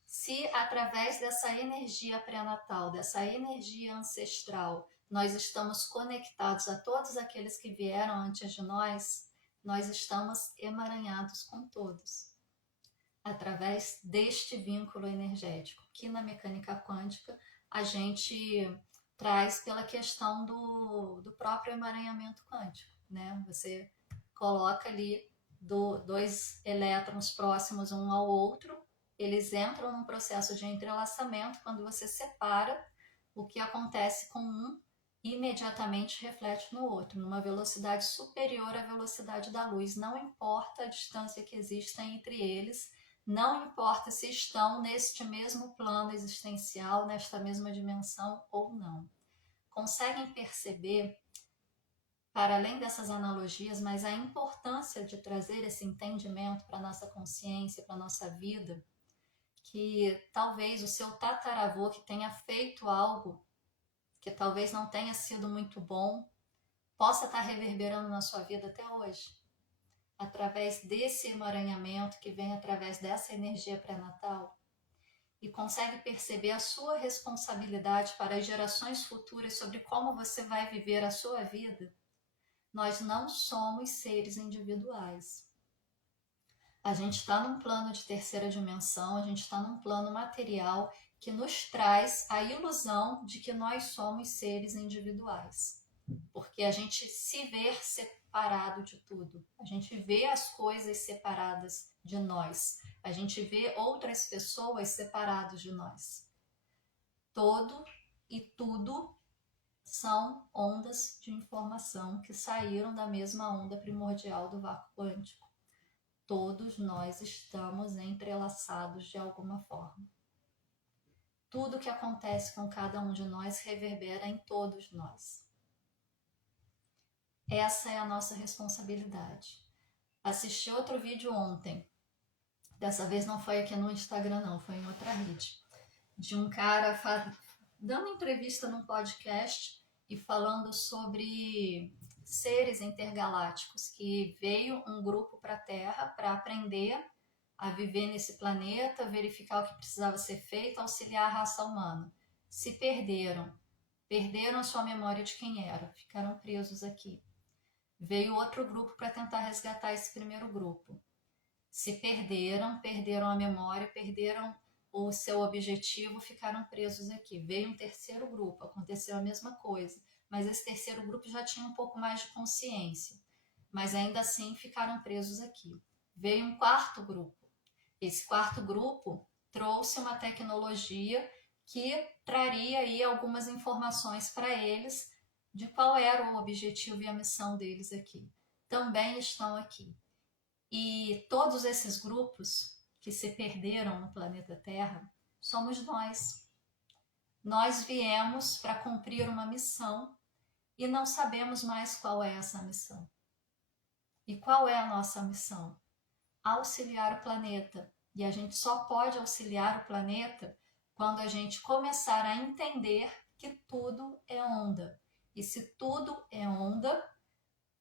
Se através dessa energia pré-natal, dessa energia ancestral, nós estamos conectados a todos aqueles que vieram antes de nós, nós estamos emaranhados com todos, através deste vínculo energético, que na mecânica quântica a gente traz pela questão do próprio emaranhamento quântico, né? Você coloca ali dois elétrons próximos um ao outro, eles entram num processo de entrelaçamento. Quando você separa, o que acontece com um imediatamente reflete no outro, numa velocidade superior à velocidade da luz. Não importa a distância que exista entre eles, não importa se estão neste mesmo plano existencial, nesta mesma dimensão ou não. Conseguem perceber, para além dessas analogias, mas a importância de trazer esse entendimento para a nossa consciência, para a nossa vida, que talvez o seu tataravô que tenha feito algo que talvez não tenha sido muito bom, possa estar reverberando na sua vida até hoje, através desse emaranhamento que vem através dessa energia pré-natal, e consegue perceber a sua responsabilidade para as gerações futuras sobre como você vai viver a sua vida. Nós não somos seres individuais. A gente está num plano de terceira dimensão, a gente está num plano material que nos traz a ilusão de que nós somos seres individuais. Porque a gente se vê separado de tudo. A gente vê as coisas separadas de nós. A gente vê outras pessoas separadas de nós. Todo e tudo são ondas de informação que saíram da mesma onda primordial do vácuo quântico. Todos nós estamos entrelaçados de alguma forma. Tudo que acontece com cada um de nós reverbera em todos nós. Essa é a nossa responsabilidade. Assisti outro vídeo ontem, dessa vez não foi aqui no Instagram não, foi em outra rede, de um cara dando entrevista num podcast e falando sobre seres intergalácticos, que veio um grupo para a Terra para aprender a viver nesse planeta, verificar o que precisava ser feito, auxiliar a raça humana. Se perderam a sua memória de quem era, ficaram presos aqui. Veio outro grupo para tentar resgatar esse primeiro grupo. Se perderam a memória, perderam o seu objetivo, ficaram presos aqui. Veio um terceiro grupo, aconteceu a mesma coisa, mas esse terceiro grupo já tinha um pouco mais de consciência, mas ainda assim ficaram presos aqui. Veio um quarto grupo. Esse quarto grupo trouxe uma tecnologia que traria aí algumas informações para eles de qual era o objetivo e a missão deles aqui. Também estão aqui. E todos esses grupos que se perderam no planeta Terra somos nós. Nós viemos para cumprir uma missão e não sabemos mais qual é essa missão. E qual é a nossa missão? Auxiliar o planeta. E a gente só pode auxiliar o planeta quando a gente começar a entender que tudo é onda. E se tudo é onda,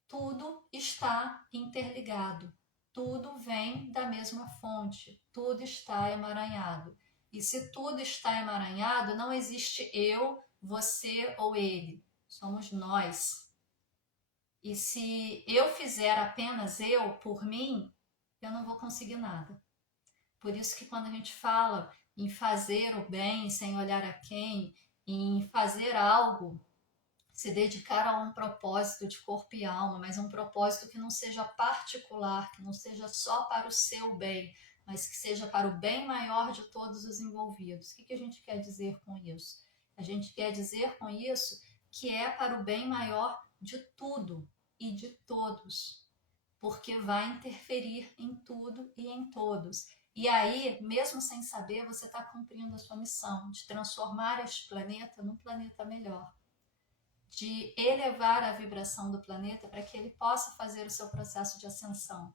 tudo está interligado. Tudo vem da mesma fonte. Tudo está emaranhado. E se tudo está emaranhado, não existe eu, você ou ele. Somos nós. E se eu fizer apenas eu por mim, eu não vou conseguir nada. Por isso que quando a gente fala em fazer o bem sem olhar a quem, em fazer algo, se dedicar a um propósito de corpo e alma, mas um propósito que não seja particular, que não seja só para o seu bem, mas que seja para o bem maior de todos os envolvidos. O que a gente quer dizer com isso? A gente quer dizer com isso que é para o bem maior de tudo e de todos, porque vai interferir em tudo e em todos. E aí, mesmo sem saber, você está cumprindo a sua missão de transformar este planeta num planeta melhor, de elevar a vibração do planeta para que ele possa fazer o seu processo de ascensão.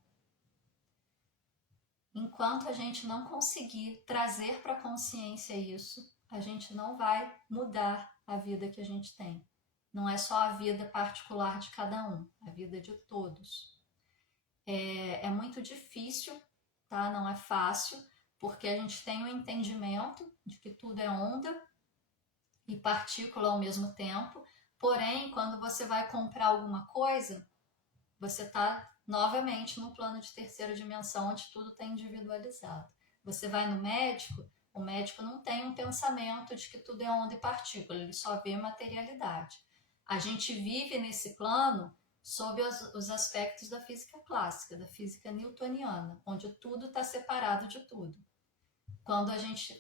enquanto a gente não conseguir trazer para a consciência isso, a gente não vai mudar a vida que a gente tem. Não é só a vida particular de cada um, a vida de todos. É muito difícil, tá? Não é fácil, porque a gente tem o entendimento de que tudo é onda e partícula ao mesmo tempo. Porém, quando você vai comprar alguma coisa, você está novamente no plano de terceira dimensão, onde tudo está individualizado. Você vai no médico, o médico não tem um pensamento de que tudo é onda e partícula, ele só vê materialidade. A gente vive nesse plano sob os aspectos da física clássica, da física newtoniana, onde tudo está separado de tudo. Quando a gente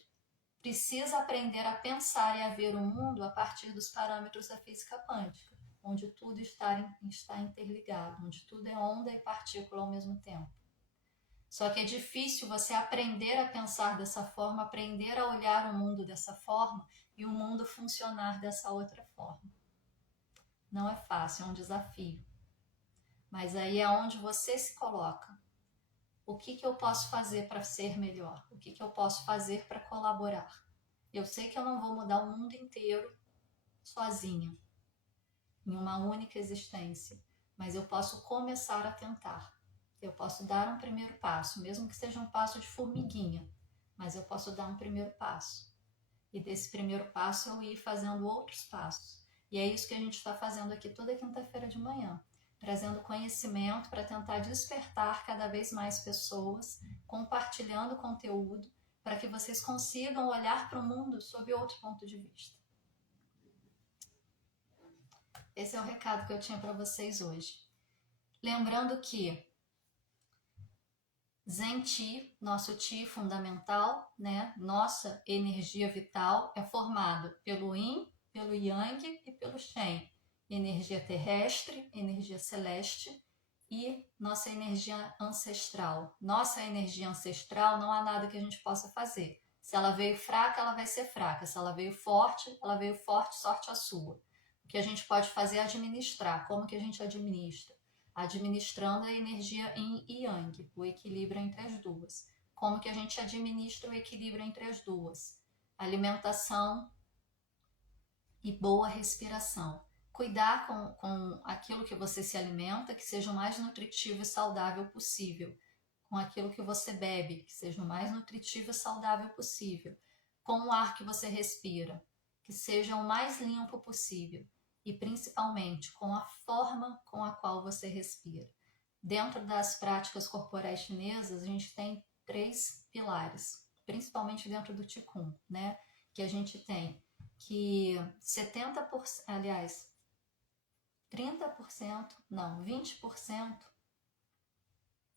precisa aprender a pensar e a ver o mundo a partir dos parâmetros da física quântica, onde tudo está interligado, onde tudo é onda e partícula ao mesmo tempo. Só que é difícil você aprender a pensar dessa forma, aprender a olhar o mundo dessa forma e o mundo funcionar dessa outra forma. Não é fácil, é um desafio. Mas aí é onde você se coloca. O que eu posso fazer para ser melhor? O que eu posso fazer para colaborar? Eu sei que eu não vou mudar o mundo inteiro sozinha, em uma única existência, mas eu posso começar a tentar. Eu posso dar um primeiro passo, mesmo que seja um passo de formiguinha, mas eu posso dar um primeiro passo. E desse primeiro passo eu ir fazendo outros passos. E é isso que a gente está fazendo aqui toda quinta-feira de manhã, trazendo conhecimento para tentar despertar cada vez mais pessoas, compartilhando conteúdo, para que vocês consigam olhar para o mundo sob outro ponto de vista. Esse é o recado que eu tinha para vocês hoje. Lembrando que Zen Chi, nosso Chi fundamental, né, nossa energia vital, é formado pelo Yin, pelo Yang e pelo Shen. Energia terrestre, energia celeste e nossa energia ancestral. Nossa energia ancestral não há nada que a gente possa fazer. Se ela veio fraca, ela vai ser fraca. Se ela veio forte, sorte a sua. O que a gente pode fazer é administrar. Como que a gente administra? Administrando a energia Yin e Yang, o equilíbrio entre as duas. Como que a gente administra o equilíbrio entre as duas? Alimentação e boa respiração. Cuidar com aquilo que você se alimenta, que seja o mais nutritivo e saudável possível. Com aquilo que você bebe, que seja o mais nutritivo e saudável possível. Com o ar que você respira, que seja o mais limpo possível. E principalmente com a forma com a qual você respira. Dentro das práticas corporais chinesas, a gente tem 3 pilares, principalmente dentro do Qigong, né? Que a gente tem que 70%, aliás, 30%, não, 20%,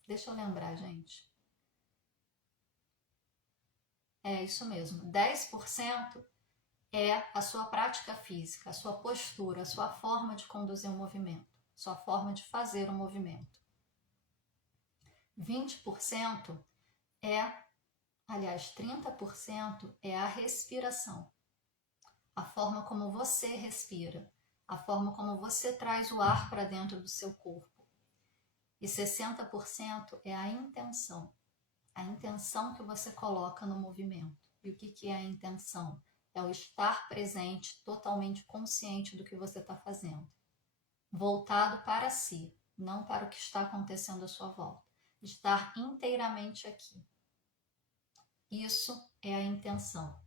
deixa eu lembrar, gente. É isso mesmo, 10% é a sua prática física, a sua postura, a sua forma de conduzir o movimento, a sua forma de fazer o movimento. 20% aliás, 30% é a respiração. A forma como você respira, a forma como você traz o ar para dentro do seu corpo. E 60% é a intenção que você coloca no movimento. E o que é a intenção? É o estar presente, totalmente consciente do que você está fazendo. Voltado para si, não para o que está acontecendo à sua volta. Estar inteiramente aqui. Isso é a intenção,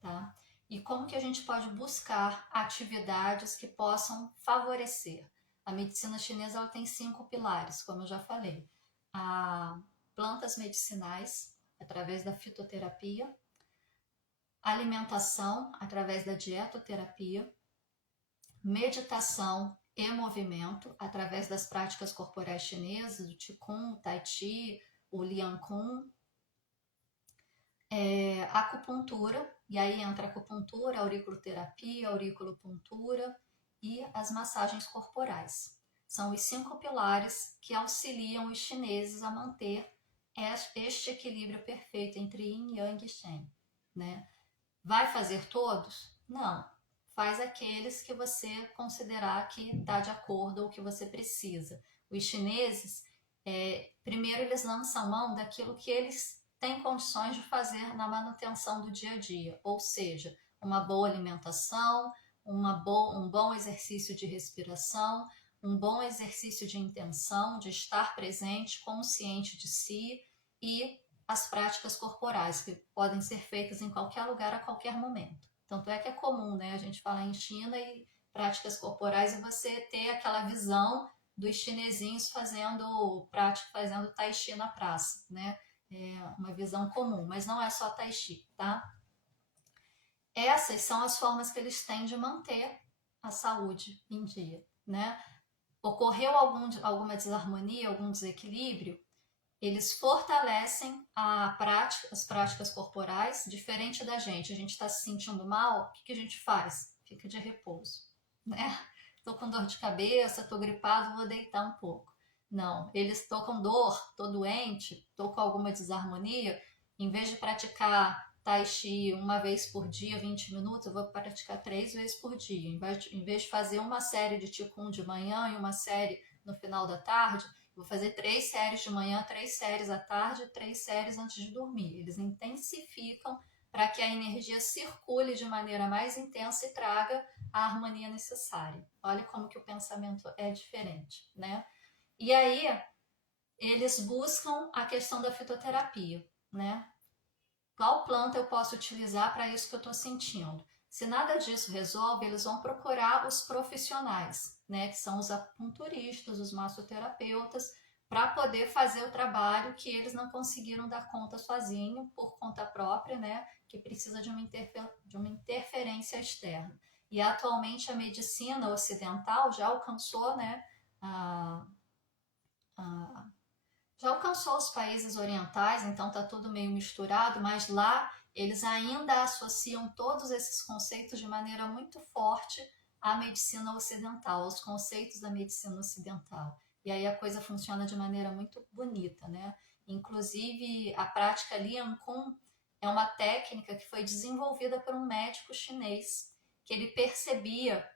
tá? E como que a gente pode buscar atividades que possam favorecer? A medicina chinesa ela tem 5 pilares, como eu já falei. Plantas medicinais, através da fitoterapia. Alimentação, através da dietoterapia. Meditação e movimento, através das práticas corporais chinesas, o Qigong, o Tai Chi, o Liang Kun. Acupuntura, e aí entra a acupuntura, a auriculoterapia, a auriculopuntura e as massagens corporais. São os 5 pilares que auxiliam os chineses a manter este equilíbrio perfeito entre Yin, Yang e Shen, né? Vai fazer todos? Não. Faz aqueles que você considerar que está de acordo ou que você precisa. Os chineses, primeiro eles lançam mão daquilo que eles têm condições de fazer na manutenção do dia a dia, ou seja, uma boa alimentação, um bom exercício de respiração, um bom exercício de intenção, de estar presente, consciente de si e as práticas corporais, que podem ser feitas em qualquer lugar, a qualquer momento. Tanto é que é comum, né? A gente fala em China e práticas corporais e você ter aquela visão dos chinesinhos fazendo prática, fazendo tai chi na praça, né? É uma visão comum, mas não é só tai chi, tá? Essas são as formas que eles têm de manter a saúde em dia, né? Ocorreu alguma desarmonia, algum desequilíbrio, eles fortalecem as práticas corporais, diferente da gente. A gente está se sentindo mal, o que a gente faz? Fica de repouso, né? Estou com dor de cabeça, estou gripado, vou deitar um pouco. Não, eles estão com dor, estou doente, estou com alguma desarmonia, em vez de praticar Tai Chi uma vez por dia, 20 minutos, eu vou praticar 3 vezes por dia. Em vez de fazer uma série de Qigong de manhã e uma série no final da tarde, vou fazer 3 séries de manhã, 3 séries à tarde, 3 séries antes de dormir. Eles intensificam para que a energia circule de maneira mais intensa e traga a harmonia necessária. Olha como que o pensamento é diferente, né? E aí, eles buscam a questão da fitoterapia, né? Qual planta eu posso utilizar para isso que eu estou sentindo? Se nada disso resolve, eles vão procurar os profissionais, né, que são os acupunturistas, os massoterapeutas, para poder fazer o trabalho que eles não conseguiram dar conta sozinho, por conta própria, né, que precisa de uma interferência externa. E atualmente a medicina ocidental já alcançou, né, a, a já alcançou os países orientais, então está tudo meio misturado, mas lá eles ainda associam todos esses conceitos de maneira muito forte à medicina ocidental, aos conceitos da medicina ocidental. E aí a coisa funciona de maneira muito bonita, né? Inclusive a prática Lian Kun é uma técnica que foi desenvolvida por um médico chinês, que ele percebia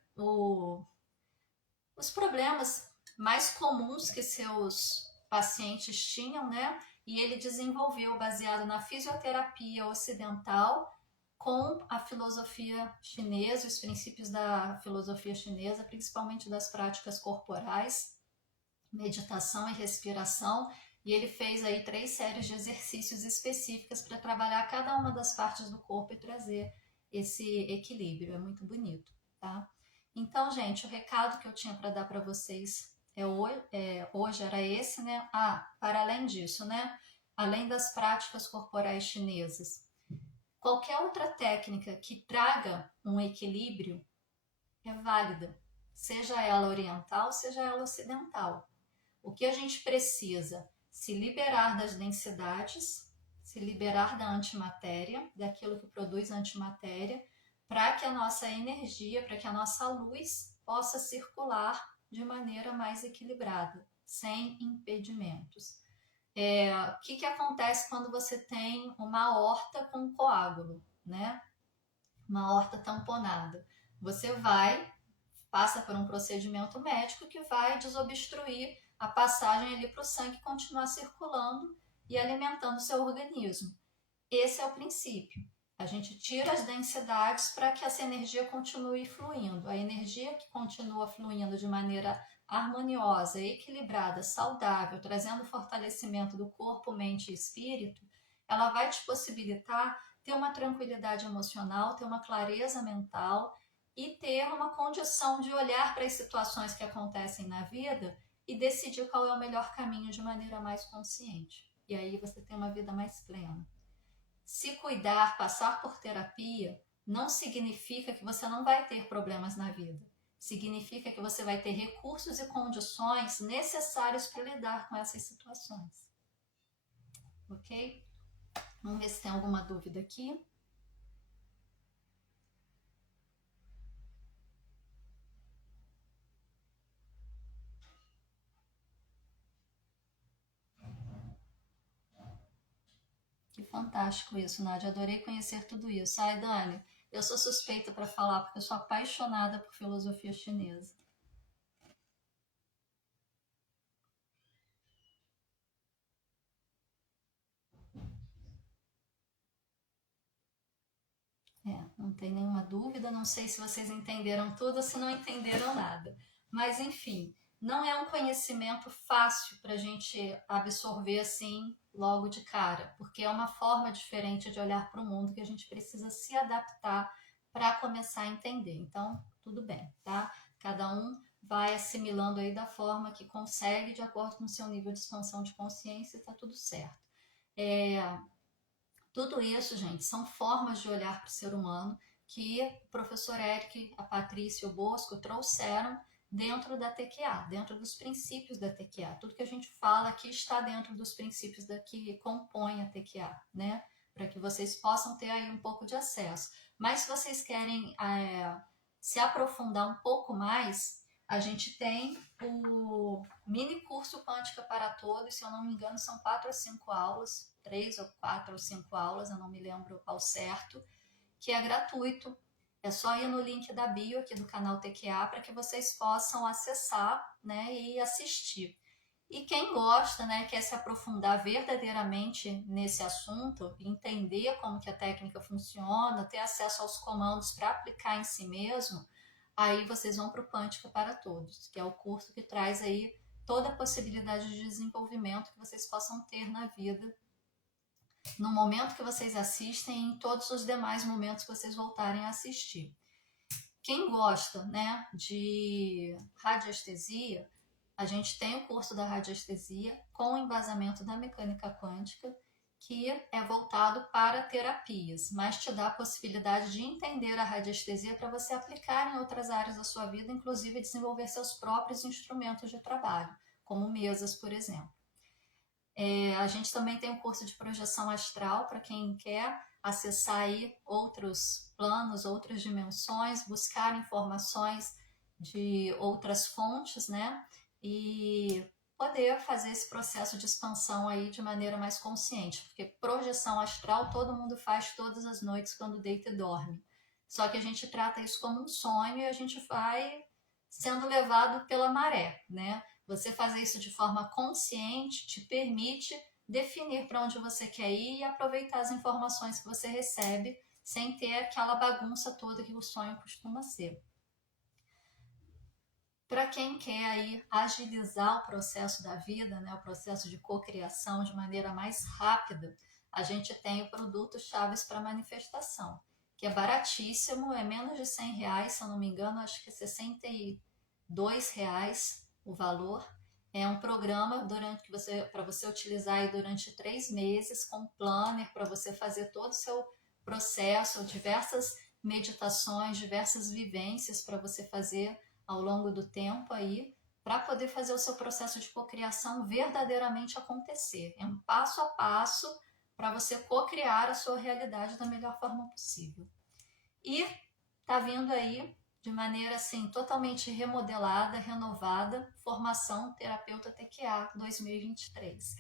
os problemas mais comuns que seus pacientes tinham, né? E ele desenvolveu, baseado na fisioterapia ocidental, com a filosofia chinesa, os princípios da filosofia chinesa, principalmente das práticas corporais, meditação e respiração. E ele fez aí 3 séries de exercícios específicas para trabalhar cada uma das partes do corpo e trazer esse equilíbrio. É muito bonito, tá? Então, gente, o recado que eu tinha para dar para vocês hoje era esse, né? Para além disso, né? Além das práticas corporais chinesas, qualquer outra técnica que traga um equilíbrio é válida, seja ela oriental, seja ela ocidental. O que a gente precisa? Se liberar das densidades, se liberar da antimatéria, daquilo que produz antimatéria, para que a nossa energia, para que a nossa luz possa circular de maneira mais equilibrada, sem impedimentos. O que acontece quando você tem uma horta com coágulo, né? Uma horta tamponada? Você passa por um procedimento médico que vai desobstruir a passagem ali para o sangue continuar circulando e alimentando o seu organismo. Esse é o princípio. A gente tira as densidades para que essa energia continue fluindo. A energia que continua fluindo de maneira harmoniosa, equilibrada, saudável, trazendo fortalecimento do corpo, mente e espírito, ela vai te possibilitar ter uma tranquilidade emocional, ter uma clareza mental e ter uma condição de olhar para as situações que acontecem na vida e decidir qual é o melhor caminho de maneira mais consciente. E aí você tem uma vida mais plena. Se cuidar, passar por terapia, não significa que você não vai ter problemas na vida. Significa que você vai ter recursos e condições necessários para lidar com essas situações. Ok? Vamos ver se tem alguma dúvida aqui. Que fantástico isso, Nádia. Adorei conhecer tudo isso. Ai, Dani, eu sou suspeita para falar porque eu sou apaixonada por filosofia chinesa. Não tem nenhuma dúvida, não sei se vocês entenderam tudo ou se não entenderam nada. Mas, enfim, não é um conhecimento fácil para a gente absorver assim logo de cara, porque é uma forma diferente de olhar para o mundo que a gente precisa se adaptar para começar a entender. Então, tudo bem, tá? Cada um vai assimilando aí da forma que consegue, de acordo com o seu nível de expansão de consciência, e tá tudo certo. Tudo isso, gente, são formas de olhar para o ser humano que o professor Eric, a Patrícia e o Bosco trouxeram dentro da TQA, dentro dos princípios da TQA. Tudo que a gente fala aqui está dentro dos princípios que compõem a TQA, né? Para que vocês possam ter aí um pouco de acesso. Mas se vocês querem se aprofundar um pouco mais, a gente tem o mini curso Quântica para Todos, se eu não me engano, são 4 ou 5 aulas, 3 ou 4 ou 5 aulas, eu não me lembro ao certo, que é gratuito. É só ir no link da bio aqui do canal TQA para que vocês possam acessar, né, e assistir. E quem gosta, né, quer se aprofundar verdadeiramente nesse assunto, entender como que a técnica funciona, ter acesso aos comandos para aplicar em si mesmo, aí vocês vão para o Quântica para Todos, que é o curso que traz aí toda a possibilidade de desenvolvimento que vocês possam ter na vida, no momento que vocês assistem e em todos os demais momentos que vocês voltarem a assistir. Quem gosta, né, de radiestesia, a gente tem o curso da radiestesia com embasamento da mecânica quântica, que é voltado para terapias, mas te dá a possibilidade de entender a radiestesia para você aplicar em outras áreas da sua vida, inclusive desenvolver seus próprios instrumentos de trabalho, como mesas, por exemplo. A gente também tem um curso de projeção astral para quem quer acessar aí outros planos, outras dimensões, buscar informações de outras fontes, né? E poder fazer esse processo de expansão aí de maneira mais consciente, porque projeção astral todo mundo faz todas as noites quando deita e dorme. Só que a gente trata isso como um sonho e a gente vai sendo levado pela maré, né? Você fazer isso de forma consciente te permite definir para onde você quer ir e aproveitar as informações que você recebe sem ter aquela bagunça toda que o sonho costuma ser. Para quem quer aí agilizar o processo da vida, né, o processo de cocriação de maneira mais rápida, a gente tem o produto Chaves para Manifestação, que é baratíssimo, é menos de R$100, se eu não me engano, acho que é R$62 o valor. É um programa para você utilizar aí durante 3 meses, com planner para você fazer todo o seu processo, diversas meditações, diversas vivências para você fazer ao longo do tempo aí, para poder fazer o seu processo de cocriação verdadeiramente acontecer. É um passo a passo para você cocriar a sua realidade da melhor forma possível. E tá vindo aí de maneira assim totalmente remodelada, renovada, formação terapeuta TQA 2023.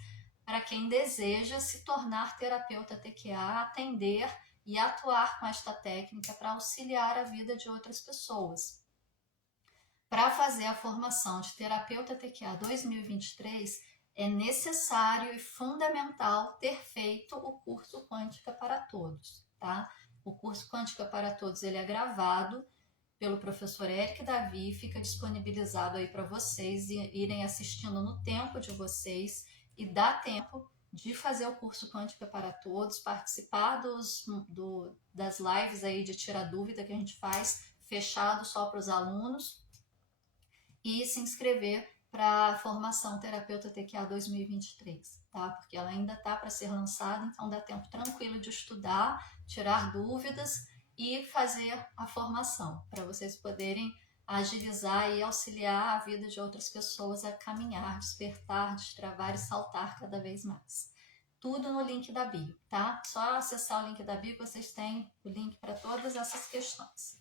Para quem deseja se tornar terapeuta TQA, atender e atuar com esta técnica para auxiliar a vida de outras pessoas. Para fazer a formação de terapeuta TQA 2023, é necessário e fundamental ter feito o curso Quântica para Todos, tá? O curso Quântica para Todos ele é gravado pelo professor Eric Davi, fica disponibilizado aí para vocês irem assistindo no tempo de vocês e dá tempo de fazer o curso Quântica para Todos, participar das lives aí de tirar dúvida que a gente faz, fechado só para os alunos, e se inscrever para a formação terapeuta TQA 2023, tá? Porque ela ainda está para ser lançada, então dá tempo tranquilo de estudar, tirar dúvidas e fazer a formação, para vocês poderem agilizar e auxiliar a vida de outras pessoas a caminhar, despertar, destravar e saltar cada vez mais. Tudo no link da bio, tá? Só acessar o link da bio que vocês têm o link para todas essas questões.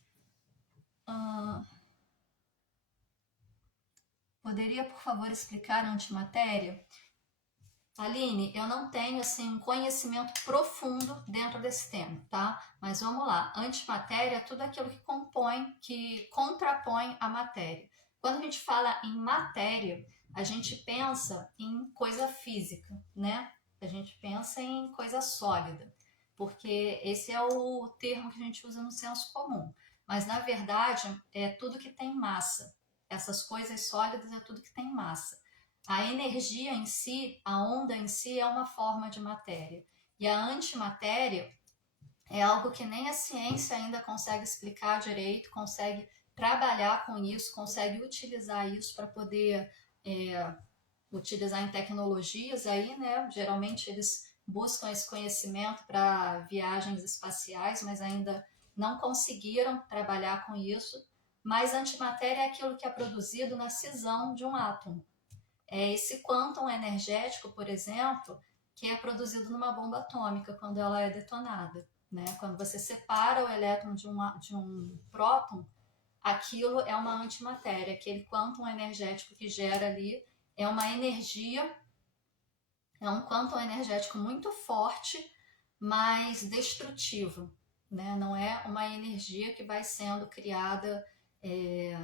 Poderia, por favor, explicar a antimatéria? Aline, eu não tenho assim um conhecimento profundo dentro desse tema, tá? Mas vamos lá. Antimatéria é tudo aquilo que compõe, que contrapõe a matéria. Quando a gente fala em matéria, a gente pensa em coisa física, né? A gente pensa em coisa sólida. porque esse é o termo que a gente usa no senso comum. Mas, na verdade, é tudo que tem massa. Essas coisas sólidas é tudo que tem massa. A energia em si, a onda em si, é uma forma de matéria. E a antimatéria é algo que nem a ciência ainda consegue explicar direito, consegue trabalhar com isso, consegue utilizar isso para poder utilizar em tecnologias aí, né? Geralmente eles buscam esse conhecimento para viagens espaciais, mas ainda não conseguiram trabalhar com isso. Mas antimatéria é aquilo que é produzido na cisão de um átomo. É esse quantum energético, por exemplo, que é produzido numa bomba atômica quando ela é detonada. Né? Quando você separa o elétron de um próton, aquilo é uma antimatéria. Aquele quantum energético que gera ali é uma energia, é um quantum energético muito forte, mas destrutivo. Né? Não é uma energia que vai sendo criada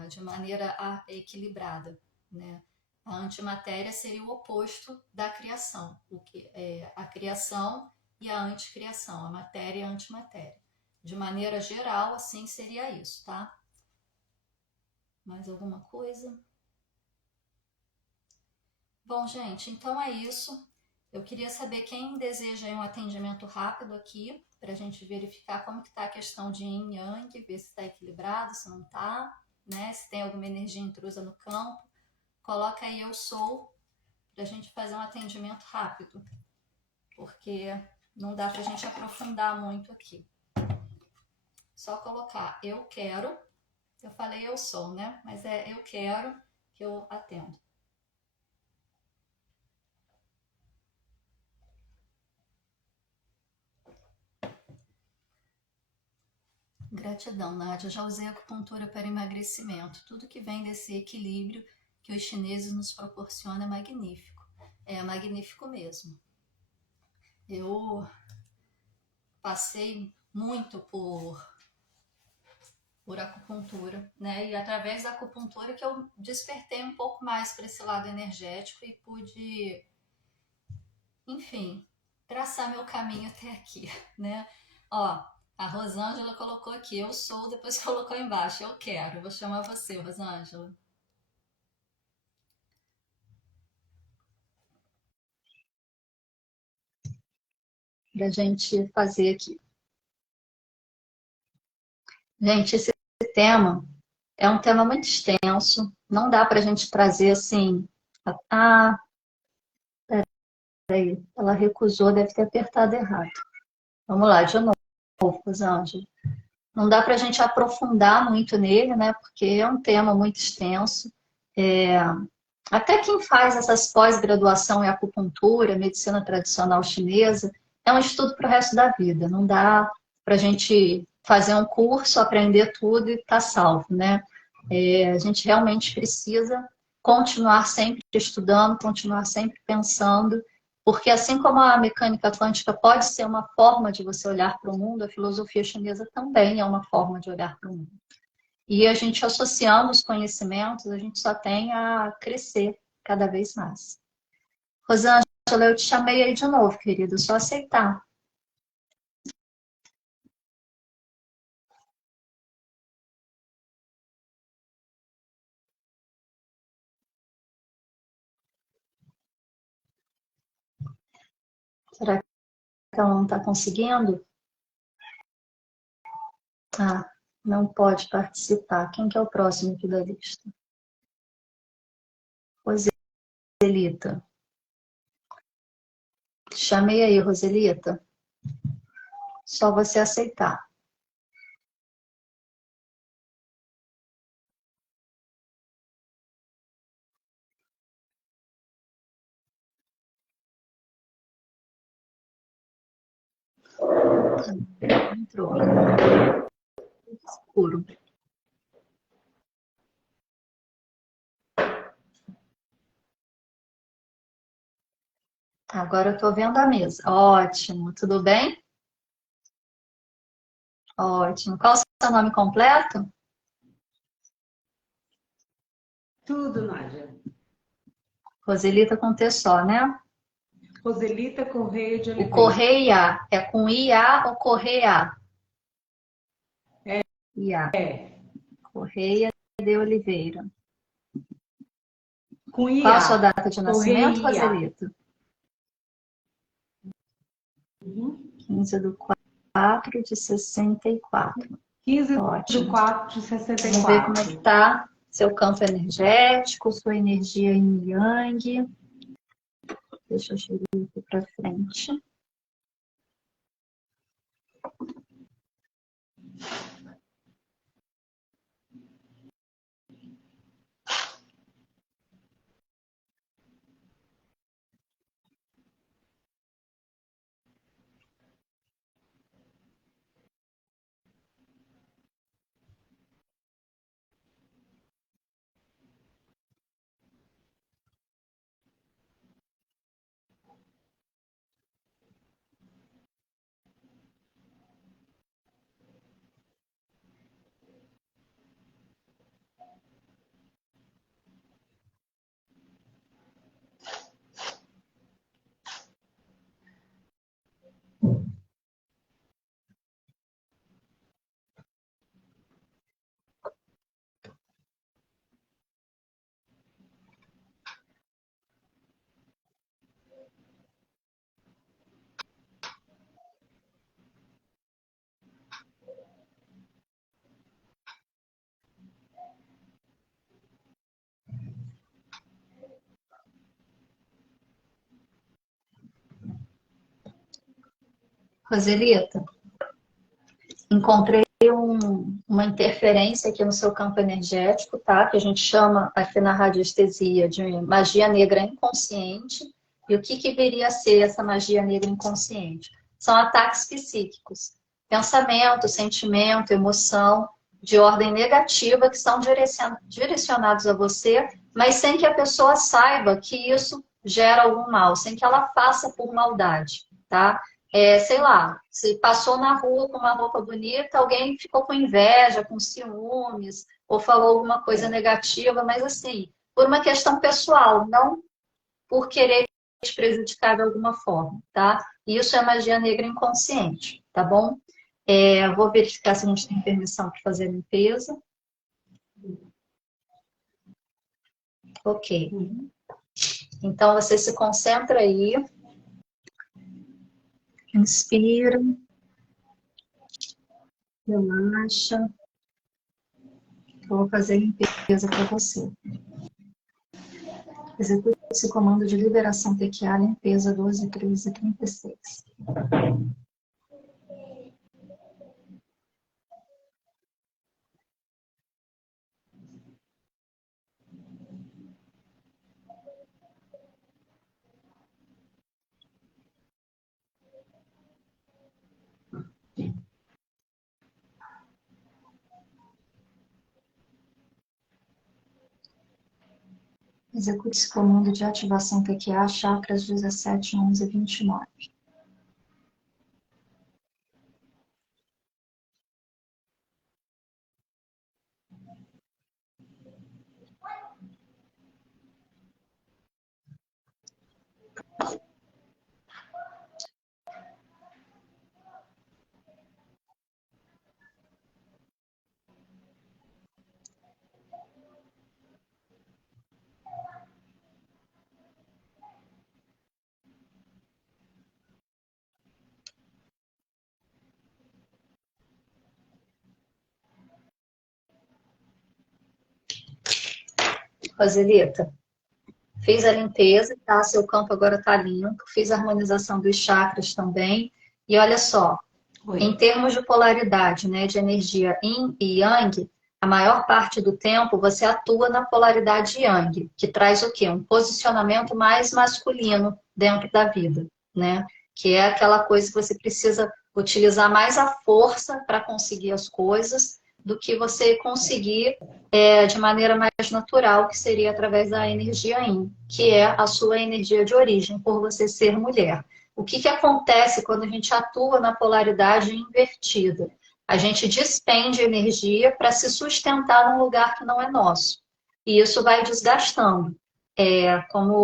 de maneira equilibrada. Né? A antimatéria seria o oposto da criação, o que é a criação e a anticriação, a matéria e a antimatéria. De maneira geral, assim seria isso, tá? Mais alguma coisa? Bom, gente, então é isso. Eu queria saber quem deseja um atendimento rápido aqui, para a gente verificar como que está a questão de yin yang, ver se está equilibrado, se não está, né? Se tem alguma energia intrusa no campo. Coloca aí eu sou, para a gente fazer um atendimento rápido, porque não dá para a gente aprofundar muito aqui. Só colocar eu quero, eu falei eu sou, né? Mas é eu quero que eu atendo. Gratidão, Nádia. Já usei acupuntura para emagrecimento. Tudo que vem desse equilíbrio que os chineses nos proporcionam é magnífico. É magnífico mesmo. Eu passei muito por acupuntura, né? E através da acupuntura que eu despertei um pouco mais para esse lado energético e pude, enfim, traçar meu caminho até aqui, né? Ó, a Rosângela colocou aqui, eu sou, depois colocou embaixo, eu quero. Vou chamar você, Rosângela. Para a gente fazer aqui. Gente, esse tema é um tema muito extenso, não dá para a gente trazer assim. Ah, peraí, ela recusou, deve ter apertado errado. Vamos lá, de novo, Rosângela. Não dá para a gente aprofundar muito nele, né? Porque é um tema muito extenso. É, até quem faz essas pós-graduação em acupuntura, medicina tradicional chinesa, é um estudo para o resto da vida. Não dá para a gente fazer um curso, aprender tudo e estar salvo, né? A gente realmente precisa continuar sempre estudando, continuar sempre pensando, porque assim como a mecânica quântica pode ser uma forma de você olhar para o mundo, a filosofia chinesa também é uma forma de olhar para o mundo. E a gente associando os conhecimentos, a gente só tem a crescer cada vez mais. Rosângela, eu te chamei aí de novo, querida, só aceitar. Será que ela não está conseguindo? Ah, não pode participar. Quem que é o próximo aqui da lista? Roselita. Chamei aí, Roselita. Só você aceitar. Entrou. Escuro. Tá, agora eu estou vendo a mesa. Ótimo. Tudo bem? Ótimo. Qual o seu nome completo? Tudo, Nádia. Roselita com T só, né? Roselita Correia de O Oliveira. Correia é com IA ou Correia? IA. Correia de Oliveira. Com IA. Qual a sua data de nascimento, Correia. Roselita? 15 de 4 de 64. 15 Ótimo. de 4 de 64. Vamos ver como é que está seu campo energético, sua energia em Yang. Deixa eu chegar aqui para frente. Roselita, encontrei uma interferência aqui no seu campo energético, tá? Que a gente chama aqui na radiestesia de magia negra inconsciente. E o que viria a ser essa magia negra inconsciente? São ataques psíquicos. Pensamento, sentimento, emoção de ordem negativa que são direcionados a você, mas sem que a pessoa saiba que isso gera algum mal, sem que ela faça por maldade, tá? Sei lá, se passou na rua com uma roupa bonita, alguém ficou com inveja, com ciúmes, ou falou alguma coisa negativa, mas assim, por uma questão pessoal, não por querer te prejudicar de alguma forma, tá? Isso é magia negra inconsciente, tá bom? Vou verificar se a gente tem permissão para fazer a limpeza. Ok. Então, você se concentra aí. Inspira. Relaxa. Eu vou fazer a limpeza para você. Execute esse comando de liberação PQA, limpeza 12.13.36. Execute esse comando de ativação PQA, chakras 17, 11 e 29. Roselita, fiz a limpeza, tá? Seu campo agora está limpo. Fiz a harmonização dos chakras também. E olha só, em termos de polaridade, né, de energia yin e yang, a maior parte do tempo você atua na polaridade yang, que traz o quê? Um posicionamento mais masculino dentro da vida, né? Que é aquela coisa que você precisa utilizar mais a força para conseguir as coisas do que você conseguir de maneira mais natural, que seria através da energia yin, que é a sua energia de origem, por você ser mulher. O que acontece quando a gente atua na polaridade invertida? A gente despende energia para se sustentar num lugar que não é nosso. E isso vai desgastando. Como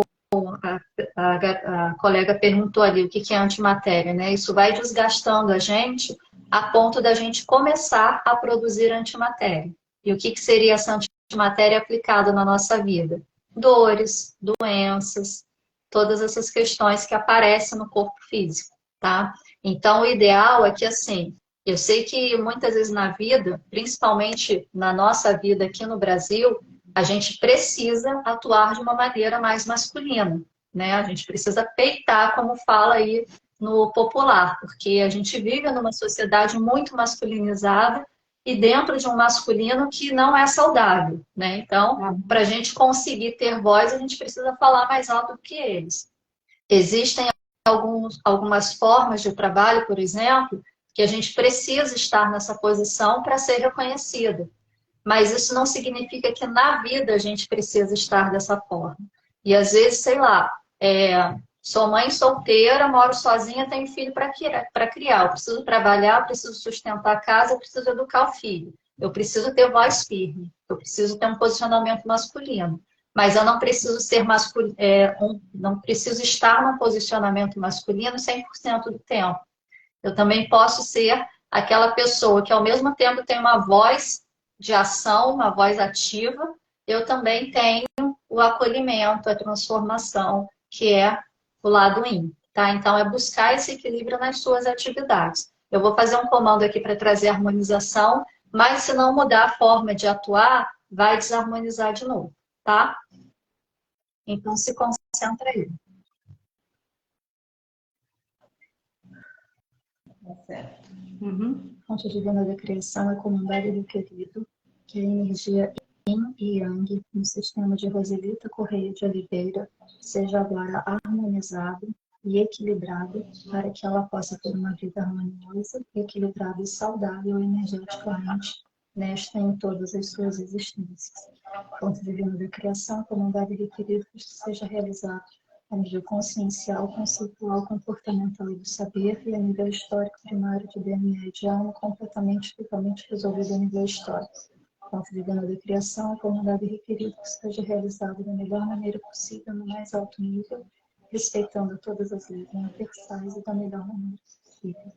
a colega perguntou ali o que que é antimatéria, né? Isso vai desgastando a gente a ponto da gente começar a produzir antimatéria. E o que que seria essa antimatéria aplicada na nossa vida? Dores, doenças, todas essas questões que aparecem no corpo físico, tá? Então, o ideal é que, assim, eu sei que muitas vezes na vida, principalmente na nossa vida aqui no Brasil, a gente precisa atuar de uma maneira mais masculina, né? A gente precisa peitar, como fala aí no popular, porque a gente vive numa sociedade muito masculinizada e dentro de um masculino que não é saudável, né? Então, para a gente conseguir ter voz, a gente precisa falar mais alto do que eles. Existem algumas formas de trabalho, por exemplo, que a gente precisa estar nessa posição para ser reconhecido. Mas isso não significa que na vida a gente precisa estar dessa forma. E às vezes, sei lá, sou mãe solteira, moro sozinha, tenho filho para criar. Eu preciso trabalhar, preciso sustentar a casa, eu preciso educar o filho. Eu preciso ter voz firme, eu preciso ter um posicionamento masculino. Mas eu não preciso ser masculino, não preciso estar num posicionamento masculino 100% do tempo. Eu também posso ser aquela pessoa que ao mesmo tempo tem uma voz de ação, uma voz ativa, eu também tenho o acolhimento, a transformação, que é o lado yin, tá? Então, é buscar esse equilíbrio nas suas atividades. Eu vou fazer um comando aqui para trazer harmonização, mas se não mudar a forma de atuar, vai desarmonizar de novo, tá? Então, se concentra aí. Tá certo. Uhum. Fonte divina da criação é comunidade do querido, que é a energia Yin e Yang no sistema de Roselita Correia de Oliveira seja agora harmonizado e equilibrado para que ela possa ter uma vida harmoniosa, equilibrada e saudável energeticamente nesta e em todas as suas existências. Fonte divina da criação, comunidade do querido, que isto seja realizado a nível consciencial, conceitual, comportamental e do saber, e a nível histórico primário de DNA e de alma, completamente, totalmente resolvido a nível histórico. Fonte divina da criação, a comunidade requerida que seja realizado da melhor maneira possível, no mais alto nível, respeitando todas as leis universais e da melhor maneira possível.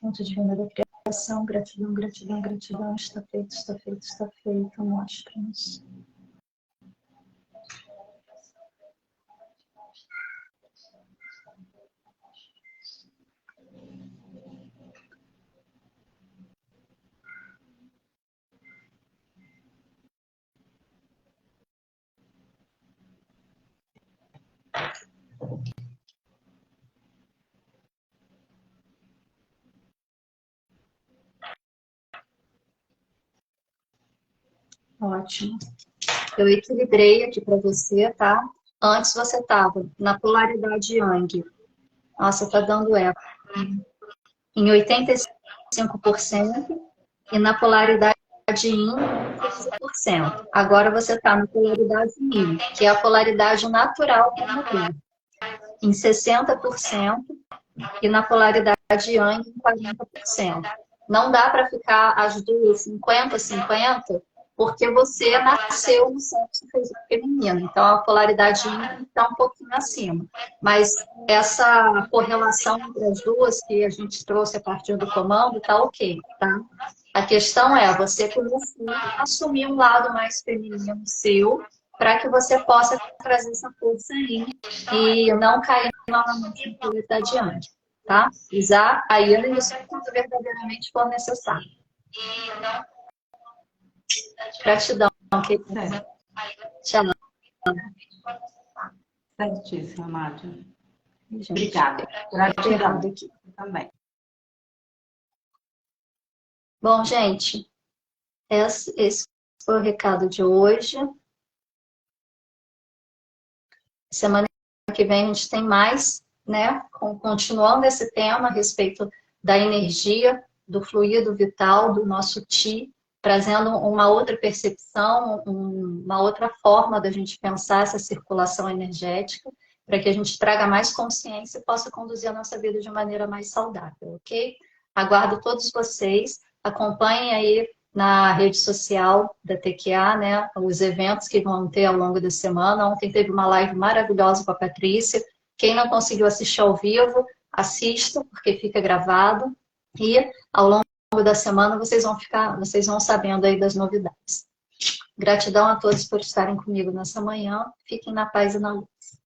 Fonte divina da criação, gratidão, gratidão, gratidão, está feito, está feito, está feito, mostra-nos. Ótimo. Eu equilibrei aqui para você, tá? Antes você estava na polaridade Yang. Nossa, tá dando eco. Em 85% e na polaridade Yin, 15%. Agora você está na polaridade Yin, que é a polaridade natural da mulher, em 60% e na polaridade Yang, em 40%. Não dá para ficar as duas 50-50, porque você nasceu no sexo feminino. Então, a polaridade está um pouquinho acima. Mas essa correlação entre as duas que a gente trouxe a partir do comando está ok, tá? A questão é você começar a assumir um lado mais feminino seu, para que você possa trazer essa força aí e não cair novamente na polaridade Yang, tá? Usar a Yana quando verdadeiramente for necessário. Gratidão, querida. Tchau. Certíssima, Nádia. Gente, Obrigada. Gratidão aqui. Também. Bom, gente, esse foi o recado de hoje. Semana que vem a gente tem mais, né? Continuando esse tema a respeito da energia, do fluido vital, do nosso Ti, trazendo uma outra percepção, uma outra forma da gente pensar essa circulação energética, para que a gente traga mais consciência e possa conduzir a nossa vida de maneira mais saudável, ok? Aguardo todos vocês, acompanhem aí na rede social da TQA, né, os eventos que vão ter ao longo da semana. Ontem teve uma live maravilhosa com a Patrícia. Quem não conseguiu assistir ao vivo, assista, porque fica gravado. E ao longo da semana vocês vão sabendo aí das novidades. Gratidão a todos por estarem comigo nessa manhã. Fiquem na paz e na luz.